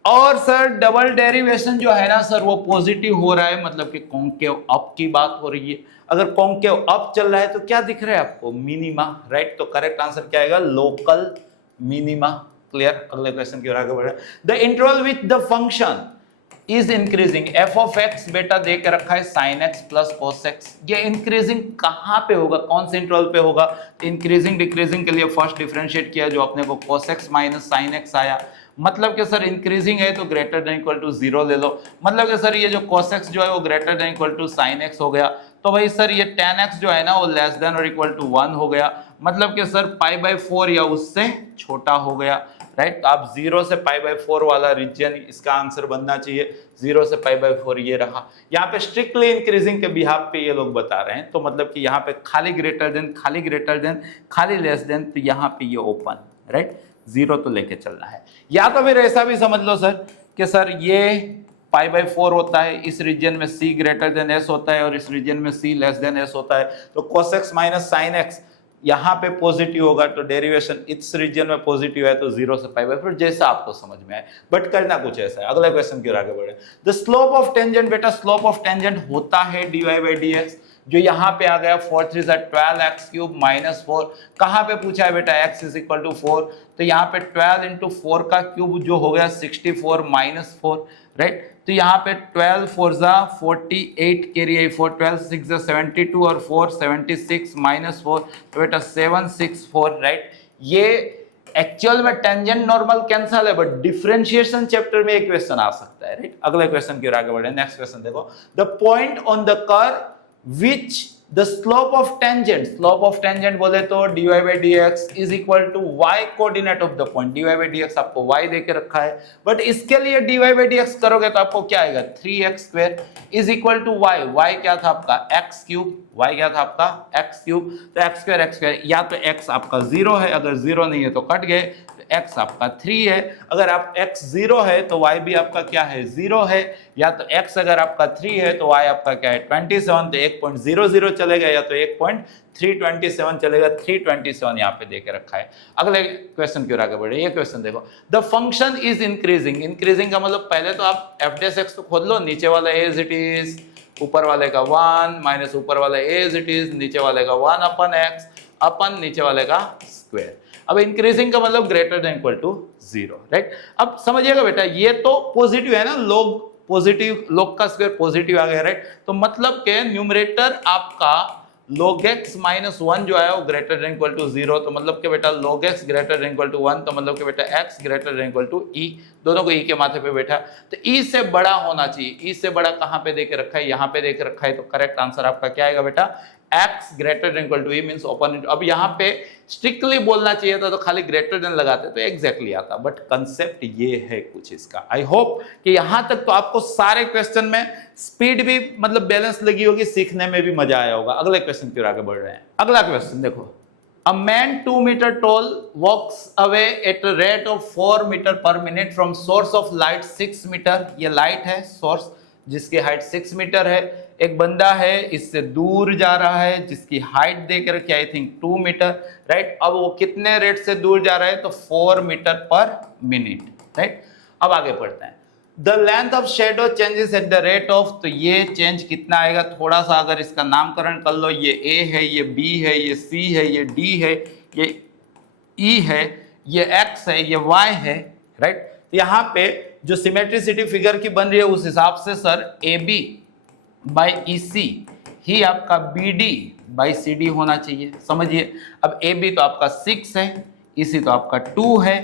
और सर डबल डेरिवेशन जो है ना सर वो पॉजिटिव हो रहा है, मतलब कि कॉन्केव अप की बात हो रही है। अगर कॉन्केव अप चल रहा है तो क्या दिख रहा है आपको, मिनिमा, राइट। तो करेक्ट आंसर क्या आएगा, लोकल मिनिमा, क्लियर। अगले क्वेश्चन की ओर आगे बढ़े। The interval with the function is increasing, F of x बेटा दे के रखा है sin x plus cos x, ये इंक्रीजिंग कहां पे होगा, कौन से इंटरवल पे होगा। इंक्रीजिंग डिक्रीजिंग के लिए फर्स्ट डिफरेंशिएट किया, जो अपने को cos x minus sin x आया, मतलब कि सर इंक्रीजिंग है तो ग्रेटर देन इक्वल टू 0 ले लो, मतलब कि सर ये जो cos x जो है वो greater than equal to sin x हो गया, तो भाई सर ये tan x जो है ना वो लेस देन और इक्वल टू 1 हो गया, मतलब कि सर π/4 या उससे छोटा हो गया, राइट। आप 0 से π/4 वाला रीजन इसका आंसर बनना चाहिए, 0 से π/4 ये रहा। यहाँ पे स्ट्रिक्टली इंक्रीजिंग के बिहाफ पे ये लोग बता रहे हैं, तो मतलब कि यहाँ पे खाली ग्रेटर देन, खाली ग्रेटर देन, खाली लेस देन, तो यहाँ पे ये ओपन, राइट, 0 तो लेके चलना है। या तो फिर ऐसा भी समझ लो सर कि सर ये π/4 होता है, इस रीजन में c ग्रेटर देन s होता है और इस रीजन में c लेस देन s होता है, तो cos x minus sin x यहाँ पे पॉजिटिव होगा, तो डेरिवेशन इस रीजन में पॉजिटिव है, तो 0 से π/4 जैसा आपको समझ में आए, बट करना कुछ ऐसा है। अगला क्वेश्चन की ओर आगे बढ़े। द स्लोप ऑफ टेंजेंट, बेटा स्लोप ऑफ टेंजेंट होता है dy/dx, जो यहाँ पे आ गया 4 3 12x³ -4, कहाँ पे पूछा है बेटा x इज इक्वल टू 4, तो यहाँ पे 12 इंटू 4 का क्यूब जो हो गया 64 -4, राइट। तो यहाँ पे 12 4 48 कैरी आई 4, 12 6 72 और 4 76 -4, तो बेटा 764, राइट। ये एक्चुअल में टेंजेंट नॉर्मल कैंसल है, बट डिफरेंशिएशन चैप्टर में एक क्वेश्चन आ सकता है, राइट। अगले क्वेश्चन की ओर आगे बढ़े। नेक्स्ट क्वेश्चन देखो, the point on the curve which the slope of tangent बोले तो dy/dx is equal to y coordinate of the point, dy/dx आपको y दे के रखा है, बट इसके लिए dy/dx करोगे तो आपको क्या आएगा 3x² is equal to y क्या था आपका x³, y क्या था आपका x³, तो x², या तो x आपका 0 है, अगर 0 नहीं है तो कट गए, तो x आपका 3 है, अगर आप x 0 है तो y भी आपका क्या है 0 है, या तो x अगर आपका 3 है तो y आपका क्या है 27, तो 1.00 चलेगा, या तो 1.327 चलेगा, 327 यहाँ पे देके रखा है। अगले क्वेश्चन की ओर आगे बढ़े। ये क्वेश्चन देखो, the function is increasing, increasing का मतलब पहले तो आप f' तो खोद लो, नीचे वाला एज इट इज, ऊपर वाले का 1 माइनस ऊपर वाला एज इट इज, नीचे वाले का 1 अपन x अपन नीचे वाले का स्क्वायर। अब इंक्रीजिंग का मतलब greater than equal to 0, right. अब समझिएगा बेटा ये तो पॉजिटिव है ना, लोग पॉजिटिव, लोग का स्क्वायर पॉजिटिव आ गया, राइट। तो मतलब के न्यूमरेटर आपका log x माइनस 1 जो है वो ग्रेटर देन इक्वल टू 0, तो मतलब कि बेटा log x greater than equal to 1, तो मतलब कि बेटा x greater than equal to e, दोनों को e के माथे पे बैठा, तो e से बड़ा होना चाहिए। e से बड़ा कहां पे देके रखा है, यहां पे देके रखा है, तो करेक्ट आंसर आपका क्या आएगा बेटा, x greater than equal to e means open. अब यहाँ पे स्ट्रिक्टली बोलना चाहिए था तो खाली ग्रेटर देन लगाते तो एग्जैक्टली आता, बट कंसेप्ट ये है कुछ इसका। आई होप कि यहां तक तो आपको सारे क्वेश्चन में स्पीड भी मतलब बैलेंस लगी होगी, सीखने में भी मजा आया होगा। अगले क्वेश्चन की ओर आगे बढ़ रहे हैं। अगला क्वेश्चन देखो, A man 2 meter tall walks away at a rate of 4 meter per minute from source of light 6 meter, ये लाइट है सोर्स जिसकी हाइट 6 मीटर है। एक बंदा है इससे दूर जा रहा है जिसकी हाइट देकर रखी आई थिंक 2 मीटर, राइट। अब वो कितने रेट से दूर जा रहा है, तो 4 मीटर पर मिनट, राइट। अब आगे पढ़ते हैं। The length of shadow changes at the rate of, तो ये चेंज कितना आएगा, थोड़ा सा अगर इसका नामकरण कर लो, ये A है, ये B है, ये C है, ये D है, ये E है, ये X है, ये Y है, राइट। यहाँ पे जो सिमेट्रिसिटी फिगर की बन रही है उस हिसाब से सर AB बाई EC ही आपका BD बाई CD होना चाहिए, समझिए। अब AB तो आपका 6 है, EC तो आपका 2 है,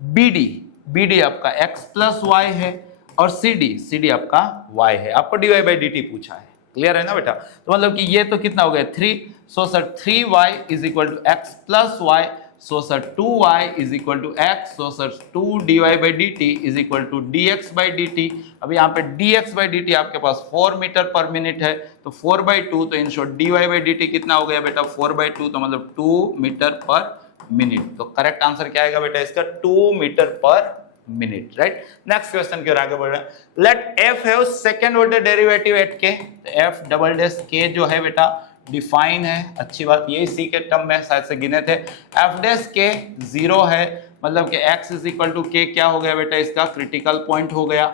BD आपका x प्लस वाई है, और CD आपका y है। आपको dy बाई dt पूछा है, क्लियर है ना बेटा। तो मतलब कि ये तो कितना हो गया 3, so sir 3y is equal to x plus y, so sir 2y is equal to x, so sir 2 dy by dt is equal to dx by dt। अब यहाँ पे dx बाई dt आपके पास 4 मीटर पर minute है, तो 4/2, तो in short dy by dt कितना हो गया बेटा 4/2, तो मतलब 2 मीटर पर मिनट। तो करेक्ट आंसर क्या आएगा बेटा इसका, 2 मीटर पर मिनट, राइट। नेक्स्ट क्वेश्चन की ओर आगे बढ़ रहे हैं। Let f have second order derivative at k, तो f डबल डैश k जो है बेटा डिफाइन है, अच्छी बात, ये सी के टर्म में शायद से गिने थे। f डैश k 0 है, मतलब कि x is equal to k क्या हो गया बेटा, इसका क्रिटिकल पॉइंट हो गया।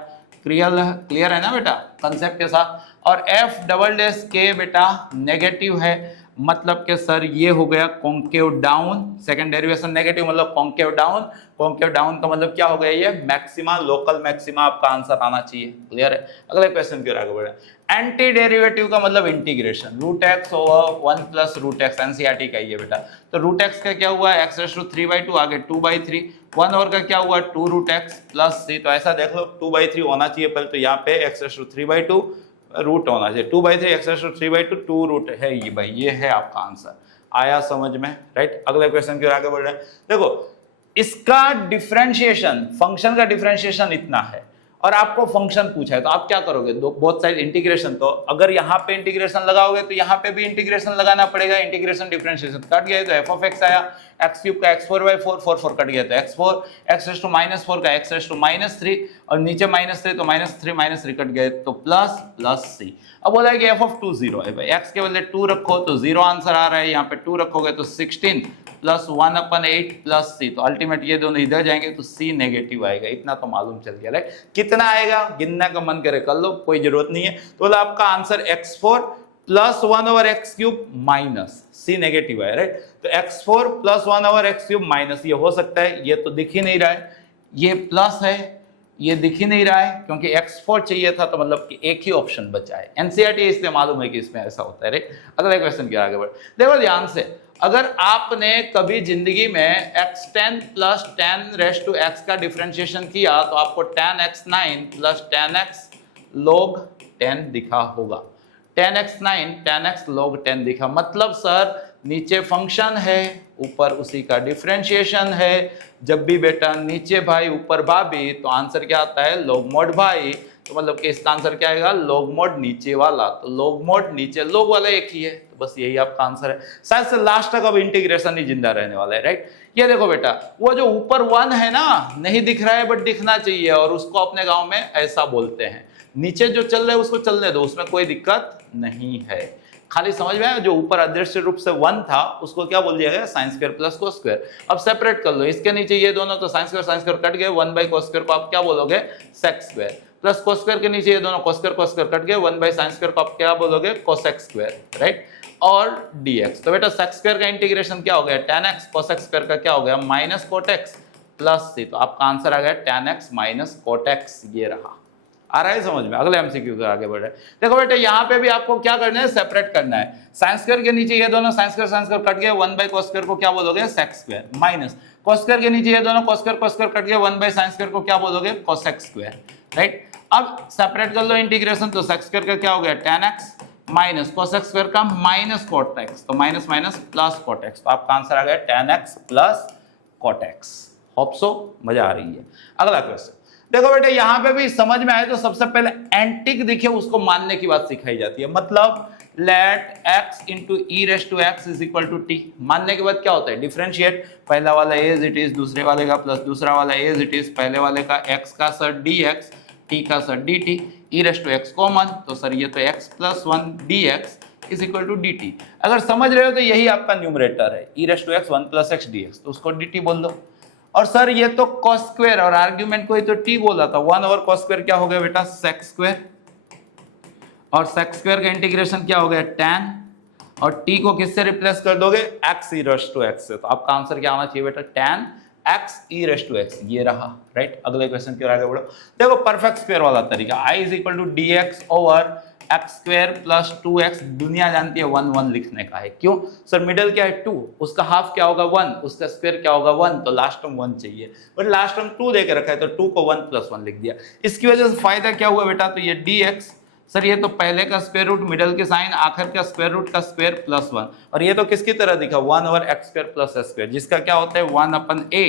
क्लियर है ना बेटा कंसेप्ट के साथ। और f डबल डैश k बेटा नेगेटिव है, मतलब कि सर ये हो गया concave down, second derivation negative मतलब कॉन्केव डाउन। कॉन्केव डाउन का मतलब क्या हो गया, ये मैक्सिमा, लोकल मैक्सिमा आपका आंसर आना चाहिए, क्लियर है। अगले क्वेश्चन की ओर आगे बढ़े। एंटी डेरिवेटिव का मतलब integration, root x over 1 plus root x, NCERT का ही है बेटा। तो रूट एक्स का क्या हुआ, एक्स रेज़ टू 3/2, आगे 2/3, 1 ओवर का क्या हुआ 2 रूट एक्स प्लस c, तो ऐसा देख लो 2/3 होना चाहिए पहले, तो यहाँ पे एक्स रेज़ टू 3/2 रूट होना चाहिए, 2/3 एक्स रेज़ टू 3/2 2 रूट है ये भाई, ये है आपका आंसर। आया समझ में, राइट। अगले क्वेश्चन की ओर आगे बढ़ रहे हैं। देखो इसका डिफरेंशिएशन, फंक्शन का डिफरेंशिएशन इतना है और आपको फंक्शन पूछा है, तो आप क्या करोगे, दो बोथ साइड इंटीग्रेशन। तो अगर यहाँ पे इंटीग्रेशन लगाओगे तो यहाँ पे भी इंटीग्रेशन लगाना पड़ेगा, इंटीग्रेशन डिफरेंशिएशन कट गया तो f ऑफ x आया, x क्यूब का x4/4, 4 कट गया तो x4, x रेज़ टू -4 का x रेज़ टू -3, और नीचे -3 तो -3 कट गए तो प्लस c। अब बोला है कि f ऑफ 2 0 है भाई, x के बदले 2 रखो तो 0 आंसर आ रहा है, यहाँ पे 2 रखोगे तो 16 प्लस 1/8 प्लस c, तो अल्टीमेट ये दोनों इधर जाएंगे तो c नेगेटिव आएगा, इतना तो मालूम चल गया, राइट। कितना आएगा गिनने का मन करे कर लो, कोई जरूरत नहीं है। तो बोला आपका answer x4 plus 1 over x cube minus c negative है, राइट। तो x4 plus 1 over x cube minus, ये हो सकता है, ये तो दिख ही नहीं रहा है, ये प्लस है, ये दिख ही नहीं रहा है, क्योंकि x4 चाहिए था, तो मतलब कि एक ही ऑप्शन बचा है। एनसीईआरटी इसलिए मालूम है कि इसमें ऐसा होता है, राइट। अगले क्वेश्चन की आगे बढ़, देखो ध्यान से, अगर आपने कभी जिंदगी में x10 plus 10 raise to x का डिफरेंशिएशन किया तो आपको tan x9 plus tan x log 10 दिखा होगा। tan x9 tan x log 10 दिखा, मतलब सर नीचे फंक्शन है, ऊपर उसी का डिफरेंशिएशन है। जब भी बेटा नीचे भाई ऊपर भाभी, तो आंसर क्या आता है log mod भाई, तो मतलब कि इसका आंसर क्या आएगा log mod नीचे वाला, तो log mod नीचे log वाला एक ही है, तो बस यही आपका आंसर है। शायद से लास्ट तक अब इंटीग्रेशन ही जिंदा रहने वाला है, राइट। ये देखो बेटा, वो जो ऊपर 1 है ना, नहीं दिख रहा है बट दिखना चाहिए, और उसको अपने गांव में ऐसा बोलते हैं। नीचे जो चल रहा है उसको चलने दो, उसमें कोई दिक्कत नहीं है, खाली समझ में आया। जो ऊपर अदृश्य रूप से 1 था उसको क्या बोल दिया गया, sine square plus cos square. अब सेपरेट कर लो, इसके नीचे ये दोनों तो साइन स्क्वायर कट गए, 1/कोस स्क्वायर को आप क्या बोलोगे, sec square, plus cos square के नीचे ये दोनों कोस स्क्वायर कट गए, 1/साइन स्क्वायर को आप क्या बोलोगे, कोसेक स्क्वायर, राइट। और dx, तो बेटा सेक स्क्वायर का इंटीग्रेशन क्या हो गया, tan x, कोसेक स्क्वायर का क्या हो गया, minus cot x plus c, तो आपका आंसर आ गया tan x minus cot x, ये रहा, आ रहा है समझ में? अगले एमसीक्यू के आगे बढ़ रहे हैं। देखो बेटा यहाँ पे भी आपको क्या करना है, सेपरेट करना है। साइन स्क्वायर के नीचे ये दोनों साइन स्क्वायर कट गए, 1/cos स्क्वायर को क्या बोलोगे, sec square, minus cos square के नीचे ये दोनों cos स्क्वायर कट गए, 1/sin स्क्वायर को क्या बोलोगे, cosec स्क्वायर, राइट। अब सेपरेट कर लो इंटीग्रेशन, तो सेक स्क्वायर का क्या हो गया, tan x minus cosec square का माइनस cot x, तो minus minus plus cot x, तो आपका आंसर आ गया tan x plus cot x। Hope so मजा आ रही है। अगला क्वेश्चन देखो बेटे, यहां पे भी समझ में आए तो सबसे पहले एंटिक दिखे उसको मानने की बात सिखाई जाती है। मतलब let x into e raise to x is equal to t, मानने के बाद क्या होता है, डिफरेंशिएट, पहला वाला एज इट इज, दूसरे वाले का प्लस दूसरा वाला एज इट इज, पहले वाले का x का सर dx, t का sir dt, e raise to x common, तो सर ये तो x plus 1 dx is equal to dt। अगर समझ रहे हो तो यही आपका न्यूमरेटर है, e raise to x 1 plus x dx, तो उसको dt बोल दो। और सर ये तो cos स्क्वायर और आर्ग्यूमेंट को ही तो t बोला था, 1/cos स्क्वायर क्या हो गया बेटा, sec स्क्वायर, और sec स्क्वायर का इंटीग्रेशन क्या हो गया, tan, और t को किससे रिप्लेस कर दोगे, x e raise to x से, तो आपका आंसर क्या आना चाहिए बेटा, tan x e raise to x, ये रहा, राइट। अगले क्वेश्चन की ओर आगे बढ़ो। देखो परफेक्ट स्क्वायर वाला तरीका, i is equal to dx over x square plus 2x, दुनिया जानती है 1 1 लिखने का है, क्यों सर, मिडल क्या है 2, उसका हाफ क्या होगा 1, उसका स्क्वायर क्या होगा 1, तो लास्ट टर्म 1 चाहिए, बट लास्ट टर्म 2 देके रखा है तो 2 को 1 प्लस 1 लिख दिया। इसकी वजह से फायदा क्या हुआ बेटा, तो ये dx, सर ये तो पहले का स्क्वायर रूट, मिडल के साइन, आखिर का स्क्वायर रूट का स्क्वायर प्लस 1, और ये तो किसकी तरह दिखा, 1 over x square plus S square, जिसका क्या होता है 1/a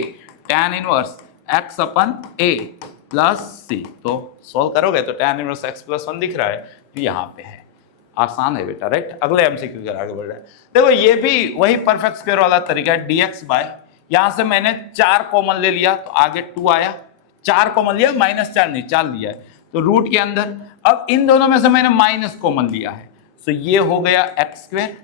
tan inverse x/a plus c, तो सॉल्व करोगे तो tan इनवर्स x प्लस 1 दिख रहा है, तो यहाँ पे है, आसान है बेटा, राइट। अगले एमसीक्यू के आगे बढ़ रहा है। देखो ये भी वही परफेक्ट स्क्वायर वाला तरीका है, dx बाय, यहां से मैंने 4 कॉमन ले लिया तो आगे 2 आया, 4 कॉमन लिया, -4 नहीं 4 लिया है, तो रूट के अंदर, अब इन दोनों में से मैंने माइनस कॉमन लिया है, तो ये हो गया एक्स स्क्वायर,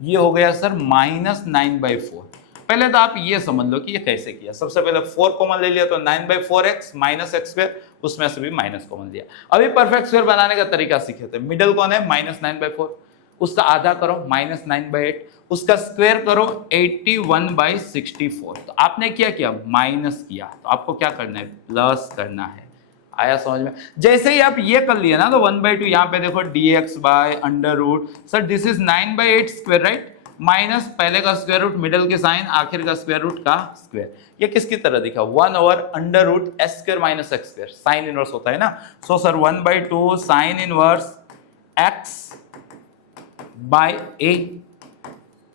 ये हो गया सर -9/4। पहले तो आप ये समझ लो कि ये कैसे किया, सबसे पहले 4 कॉमन ले लिया तो 9/4x माइनस एक्स स्क्वायर, उसमें से भी माइनस कॉमन लिया। अभी परफेक्ट स्क्वायर बनाने का तरीका सीखे थे, मिडल कौन है -9/4, उसका आधा करो -9/8, उसका स्क्वायर करो 81/64, तो आपने क्या किया, माइनस किया, तो आपको क्या करना है, प्लस करना है। आया समझ में? जैसे ही आप ये कर लिए ना तो 1/2 यहाँ पे देखो dx by under root, sir this is 9/8 square, right, minus पहले का स्क्वायर रूट, मिडल के साइन, आखिर का स्क्वायर रूट का स्क्वायर, ये किसकी तरह दिखा, 1 over under root s square minus x square, sine inverse होता है ना, so sir 1/2 sine inverse x by a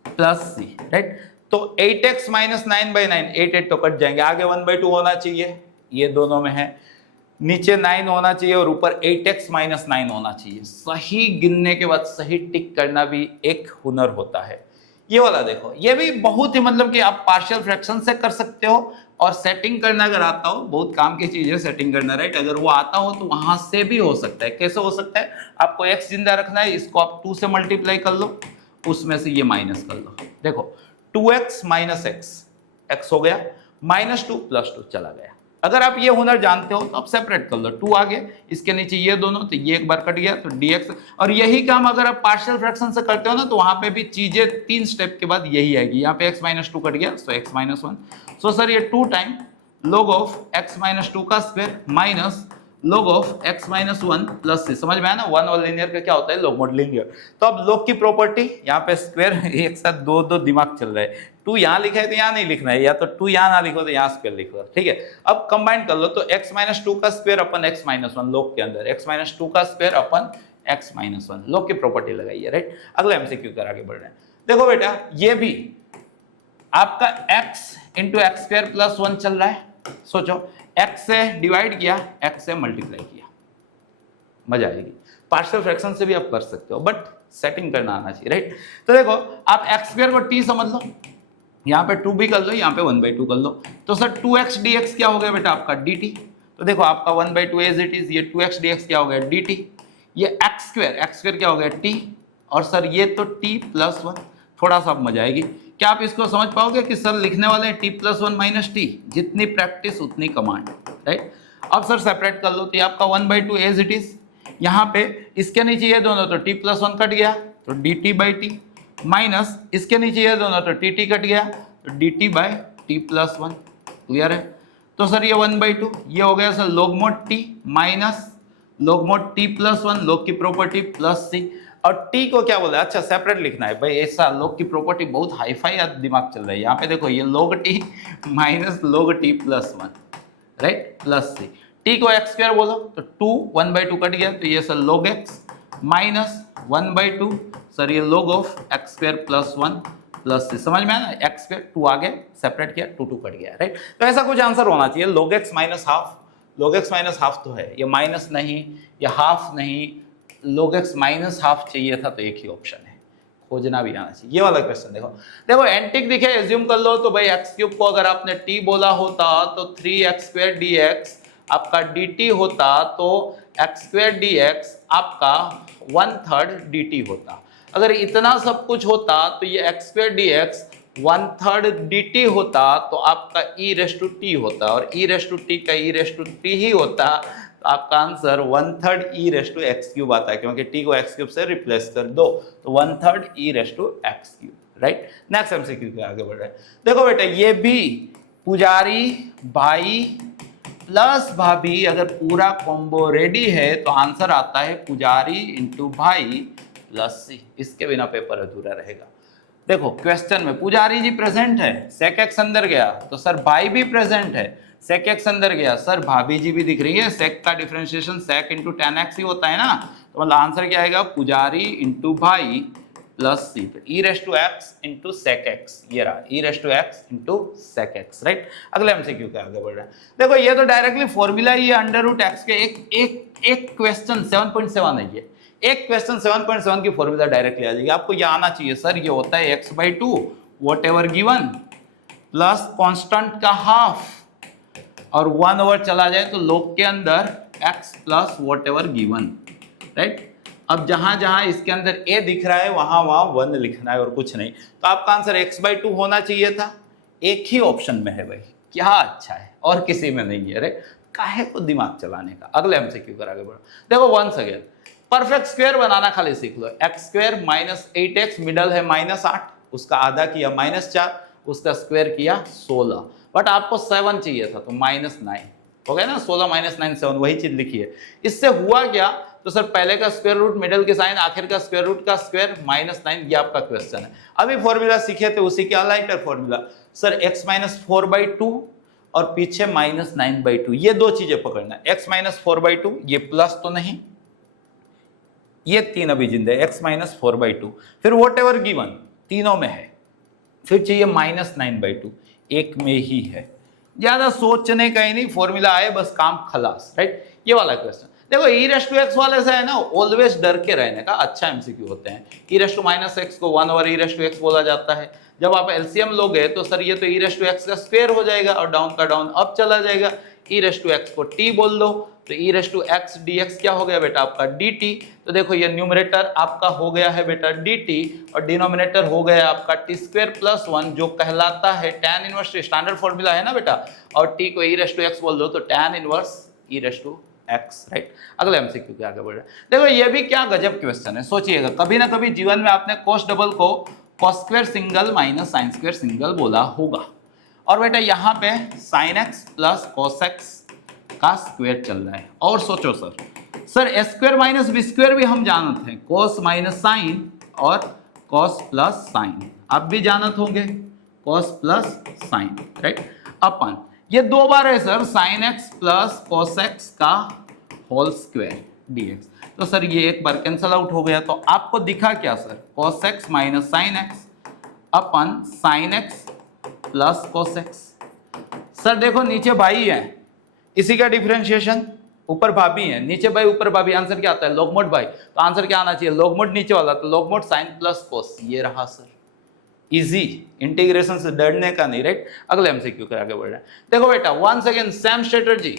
plus c, right. तो 8x माइनस 9/9, 8 तो कट जाएंगे, आगे 1/2 होना चाहिए, ये दोनों में है, नीचे 9 होना चाहिए और ऊपर 8x माइनस 9 होना चाहिए। सही गिनने के बाद सही टिक करना भी एक हुनर होता है। ये वाला देखो, ये भी बहुत ही मतलब कि आप पार्शियल फ्रैक्शन से कर सकते हो, और सेटिंग करना अगर आता हो, बहुत काम की चीज है सेटिंग करना, राइट, अगर वो आता हो तो वहां से भी हो सकता है। कैसे हो सकता है, आपको x जिंदा रखना है, इसको आप 2 से मल्टीप्लाई कर लो, उसमें से ये माइनस कर लो, देखो 2x माइनस x हो गया, -2 + 2 चला गया। अगर आप ये हुनर जानते हो तो आप सेपरेट कर लो, 2 आगे, इसके नीचे ये दोनों, तो ये एक बार कट गया, तो dx, और यही काम अगर आप पार्शियल फ्रैक्शन से करते हो ना, तो वहां पे भी चीजें 3 स्टेप के बाद यही आएगी। यहाँ पे x - 2 कट गया, सो x - 1, सो सर ये 2 टाइम log ऑफ x - 2 का square minus log of x - 1 plus c, समझ में आया ना, 1 और लीनियर का क्या होता है, log mod लीनियर। तो अब log की प्रॉपर्टी, यहाँ पे स्क्वायर एक साथ दो दिमाग चल रहा है, 2 यहाँ लिखा है तो यहाँ नहीं लिखना है, या तो 2 यहाँ ना लिखो तो यहाँ स्क्वायर लिखो, ठीक है। अब कंबाइन कर लो, तो x - 2 का स्क्वायर अपन x - 1 log के अंदर, x - 2 का स्क्वायर अपन x - 1 log की प्रॉपर्टी लगाई है, राइट। अगला एमसीक्यू कर आगे बढ़ रहे हैं। देखो बेटा ये भी आपका x into x square plus 1 चल रहा है, सोचो x से डिवाइड किया, x से मल्टीप्लाई किया, मजा आएगी। पार्शियल फ्रैक्शन से भी आप कर सकते हो, बट सेटिंग करना आना चाहिए, राइट। तो देखो आप एक्स स्क्वायर को t समझ लो, यहाँ पे 2 भी कर लो, यहाँ पे 1/2 कर लो, तो सर 2x dx क्या हो गया बेटा आपका dt, तो देखो आपका 1/2 एज इट इज, ये 2x dx क्या हो गया dt, ये x स्क्वायर क्या हो गया t, और सर ये तो t + 1, थोड़ा सा मजा आएगी। क्या आप इसको समझ पाओगे कि सर लिखने वाले हैं t + 1 - t, जितनी प्रैक्टिस उतनी कमांड, राइट। अब सर सेपरेट कर लो, तो ये आपका 1/2 एज इट इज, यहाँ पे इसके नीचे ये दोनों, तो t + 1 कट गया, तो dt/t, माइनस इसके नीचे ये दोनों, तो tt कट गया, तो dt/t + 1, क्लियर है। तो सर ये 1/2 ये हो गया sir log mod t minus log mod t plus 1, log की प्रॉपर्टी प्लस c, और t को क्या बोला, अच्छा सेपरेट लिखना है भाई, ऐसा log की प्रॉपर्टी बहुत हाई फाई दिमाग चल रहा है यहाँ पे। देखो ये log t minus log t plus 1, right, plus c, t को x स्क्वायर बोलो तो 2 1/2 कट गया, तो ये sir log x minus 1/2 sir ये log of x square plus 1 plus c, समझ में आया ना, x स्क्वायर 2 आगे सेपरेट किया 2 2 कट गया, राइट। तो ऐसा कुछ आंसर होना चाहिए, log x minus half, log x minus half तो है, ये माइनस नहीं, ये हाफ नहीं, log x माइनस हाफ चाहिए था, तो एक ही ऑप्शन है, खोजना भी आना चाहिए। ये वाला क्वेश्चन देखो, देखो एंटिक दिखे, एज्यूम कर लो तो भाई x क्यूब को अगर आपने t बोला होता तो 3x स्क्वायर dx आपका dt होता, तो x स्क्वायर dx आपका 1/3 dt होता। अगर इतना सब कुछ होता तो ये x स्क्वायर dx 1/3 dt होता, तो आपका e रेस टू टी होता, और e रेस टू टी का e रेस टू टी ही होता, तो आपका answer 1/3 e raise to x cube आता है, क्योंकि t को x क्यूब से रिप्लेस कर दो, तो 1/3 e raise to x cube, right. Next MCQ के आगे बढ़ रहे हैं, देखो बेटा ये भी पुजारी भाई प्लस भाभी अगर पूरा कॉम्बो रेडी है तो आंसर आता है पुजारी इंटू भाई प्लस सी, इसके बिना पेपर अधूरा रहेगा। देखो क्वेश्चन में पुजारी जी प्रेजेंट है, सेक एक्स अंदर गया तो सर भाई भी प्रेजेंट है, सेक एक्स अंदर गया सर भाभी जी भी दिख रही है, सेक का डिफरेंशिएशन सेक इंटू tan x ही होता है ना, तो मतलब आंसर क्या आएगा, पुजारी इंटू भाई प्लस सी, तो e raise to x into sec x, ये रहा e raise to x into sec x, right. अगले एमसीक्यू के आगे बढ़ रहा है, देखो ये तो डायरेक्टली फॉर्मूला ही है अंडर रूट एक्स के, एक क्वेश्चन 7.7 है, ये एक क्वेश्चन 7.7 की फॉर्मूला डायरेक्टली आ जाएगी, आपको ये आना चाहिए सर, ये होता है x/2 what ever given plus constant का हाफ, और 1 ओवर चला जाए तो log के अंदर x plus what ever given, right. अब जहां जहां इसके अंदर a दिख रहा है वहां वहां 1 लिखना है और कुछ नहीं, तो आपका आंसर x/2 होना चाहिए था, एक ही ऑप्शन में है भाई, क्या अच्छा है, और किसी में नहीं है, राइट। काहे को दिमाग चलाने का। अगले एमसीक्यू कर आगे बढ़ो, देखो वंस अगेन परफेक्ट स्क्वायर बनाना खाली सीख लो, x square minus 8x, middle है -8, उसका आधा किया -4, उसका स्क्वायर किया 16, बट आपको 7 चाहिए था तो -9 हो गया ना, 16 -9 7, वही चीज लिखी है। इससे हुआ क्या, तो सर पहले का स्क्वायर रूट, मिडल के साइन, आखिर का स्क्वायर रूट का स्क्वायर -9, ये आपका क्वेश्चन है। अभी फॉर्मूला सीखे थे उसी के अलाइटर फॉर्मूला, सर x-4/2 और पीछे -9/2, ये दो चीजें पकड़ना, x-4/2 ये प्लस तो नहीं, ये 3 अभी जिंदा है, x-4/2, फिर वॉट एवर गिवन तीनों में है, फिर चाहिए -9/2, एक में ही है, ज्यादा सोचने का ही नहीं, फॉर्मूला आए बस काम खलास, राइट। ये वाला क्वेश्चन देखो, e⁻x वाले से है ना, ऑलवेज डर के रहने का, अच्छा एमसीक्यू होते हैं। e⁻x को 1 ओवर e⁻x बोला जाता है, जब आप एलसीएम लोगे तो सर ये तो e⁻x का स्क्वायर हो जाएगा और डाउन का डाउन अप चला जाएगा, e⁻x को t बोल दो, तो e⁻x dx क्या हो गया बेटा आपका dt, तो देखो ये न्यूमरेटर आपका हो गया है बेटा dt, और डिनोमिनेटर हो गया आपका t² + 1, जो कहलाता है tan इनवर्स, स्टैंडर्ड फॉर्मूला है ना बेटा, और t को e⁻x बोल दो तो tan इनवर्स e⁻x, राइट। अगले एमसीक्यू के आगे बढ़ रहे हैं, देखो ये भी क्या गजब क्वेश्चन है, सोचिएगा कभी ना कभी जीवन में आपने cos डबल को cos square single minus sin square single बोला होगा, और बेटा यहाँ पे sin x plus cos x का स्क्वायर चल रहा है, और सोचो sir a square minus b square भी हम जानते हैं, cos माइनस साइन और cos प्लस साइन, आप भी जानत होंगे cos प्लस साइन, राइट, अपन ये दो बार है sir sin x plus cos x का होल स्क्वायर dx, तो सर ये एक बार कैंसल आउट हो गया, तो आपको दिखा क्या sir, cos x minus sin x अपन sin x plus cos x, sir देखो नीचे भाई है, इसी का डिफरेंशिएशन, ऊपर भाभी है, नीचे भाई ऊपर भाभी, आंसर क्या आता है log mod भाई, तो आंसर क्या आना चाहिए log mod नीचे वाला, तो log mod sin plus cos, ये रहा सर, इजी, इंटीग्रेशन से डरने का नहीं, राइट। अगले एमसीक्यू कर आगे बढ़ रहे हैं, देखो बेटा once again same strategy,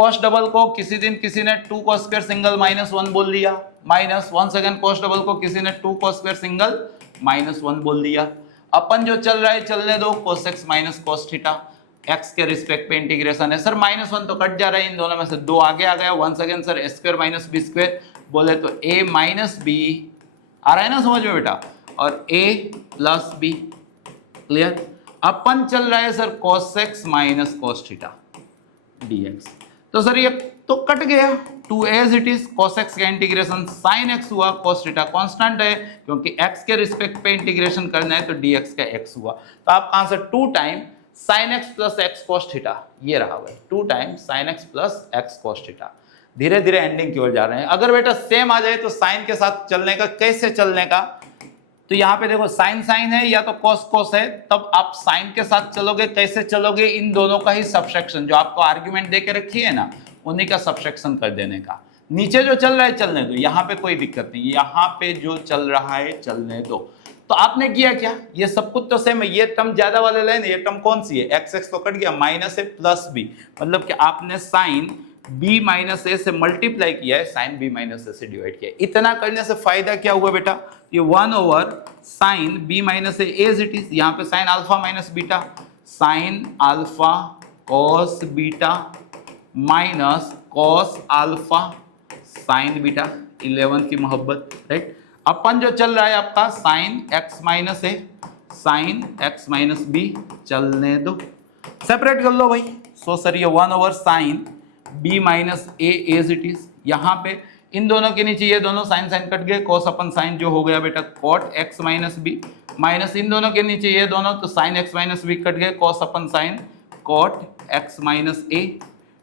cos double को किसी दिन किसी ने 2 cos स्क्वायर सिंगल -1 बोल दिया, minus once again cos double को किसी ने 2 cos स्क्वायर सिंगल -1 बोल दिया, अपन जो चल रहा है चलने दो, cos x minus cos theta, x के रिस्पेक्ट पे इंटीग्रेशन है, सर -1 तो कट जा रहा है, इन दोनों में से 2 आगे आ गया, once again sir a square minus b square बोले तो a माइनस b आ रहा है ना समझ में बेटा, और a प्लस b, क्लियर। अपन चल रहा है sir cos x minus cos theta dx, तो सर ये तो कट गया, 2 as it is, cos x का इंटीग्रेशन sin x हुआ, cos थीटा कांस्टेंट है क्योंकि x के रिस्पेक्ट पे इंटीग्रेशन करना है तो dx का x हुआ, तो आपका answer 2 time sin x plus x cos theta ये रहा भाई, 2 time sin x plus x cos theta. धीरे धीरे एंडिंग की ओर जा रहे हैं। अगर बेटा सेम आ जाए तो साइन के साथ चलने का, कैसे चलने का, तो यहाँ पे देखो साइन साइन है या तो कॉस कॉस है, तब आप साइन के साथ चलोगे। कैसे चलोगे, इन दोनों का ही सबट्रैक्शन, जो आपको आर्ग्यूमेंट दे के रखी है ना उन्हीं का सबट्रैक्शन कर देने का। नीचे जो चल रहा है चलने दो, यहाँ पे कोई दिक्कत नहीं, यहाँ पे जो चल रहा है चलने दो। तो आपने किया क्या, ये सब कुछ तो सेम है, ये टर्म ज्यादा वाले लाइन, ये टर्म कौन सी है, एक्स एक्स तो कट गया, माइनस है प्लस बी, मतलब कि आपने साइन b माइनस ए से मल्टीप्लाई किया है, साइन b माइनस ए से डिवाइड किया है। इतना करने से फायदा क्या हुआ बेटा, ये 1 over sine b minus A as it is, यहाँ पे sine alpha minus beta, sine alpha cos beta minus cos alpha sine beta, 11 की मोहब्बत, राइट। अपन जो चल रहा है आपका साइन x माइनस ए साइन x माइनस बी, चलने दो, सेपरेट कर लो भाई। सो सर ये 1 over sine b minus A as it is, यहाँ पे इन दोनों के नीचे ये दोनों साइन साइन कट गए, cos अपन साइन जो हो गया बेटा cot x minus B, minus इन दोनों के नीचे ये दोनों, तो sine x minus B cut गए, cos अपन sine cot x minus A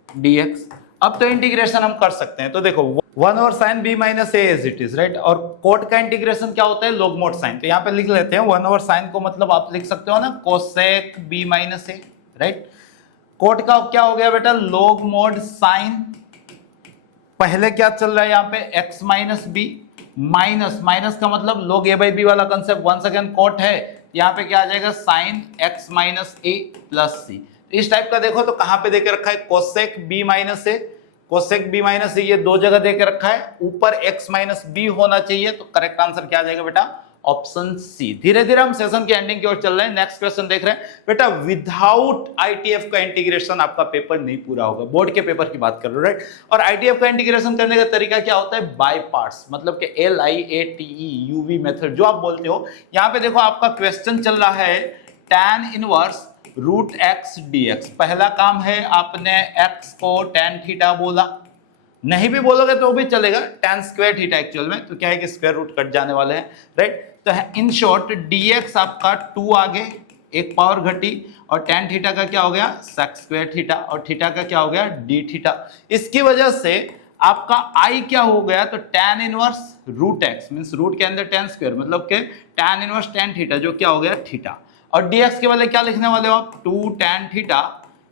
dx। अब तो इंटीग्रेशन हम कर सकते हैं, तो देखो 1 over sine b minus A as it is, right, और cot का इंटीग्रेशन क्या होता है, log mod साइन, तो यहाँ पे लिख लेते हैं 1 ओवर साइन को, मतलब आप लिख सकते हो ना cosec b माइनस ए, राइट। कोट का क्या हो गया बेटा, log mod साइन, पहले क्या चल रहा है यहाँ पे x minus B, minus minus का मतलब log a बाई बी वाला कंसेप्ट, वंस अगेन कोट है, यहाँ पे क्या आ जाएगा sine x minus a plus c. इस टाइप का देखो तो कहाँ पे देके रखा है, कोसेक b माइनस ए, कोसेक b माइनस ए, ये दो जगह देके रखा है, ऊपर x माइनस बी होना चाहिए, तो करेक्ट आंसर क्या आ जाएगा बेटा, ऑप्शन सी। धीरे धीरे हम सेशन की एंडिंग की ओर चल रहे हैं। नेक्स्ट क्वेश्चन देख रहे हैं बेटा, विदाउट आईटीएफ का इंटीग्रेशन आपका पेपर नहीं पूरा होगा, बोर्ड के पेपर की बात कर रहे हो, राइट। और आईटीएफ का इंटीग्रेशन करने का तरीका क्या होता है, बाय पार्ट्स, मतलब कि LIATE मेथड जो आप बोलते हो। यहाँ पे देखो आपका क्वेश्चन चल रहा है tan inverse root x dx, पहला काम है आपने x को tan थीटा बोला, नहीं भी बोलोगे तो भी चलेगा, tan स्क्वायर थीटा एक्चुअल में, तो क्या है कि स्क्वायर रूट कट जाने वाले हैं, राइट। तो इन शॉर्ट dx आपका 2 आगे, एक पावर घटी, और tan थीटा का क्या हो गया sec स्क्वायर थीटा, और थीटा का क्या हो गया d थीटा। इसकी वजह से आपका I क्या हो गया, तो tan inverse root x means root के अंदर tan स्क्वायर, मतलब के tan इनवर्स tan थीटा जो क्या हो गया थीटा, और dx के वाले क्या लिखने वाले हो आप, 2 tan theta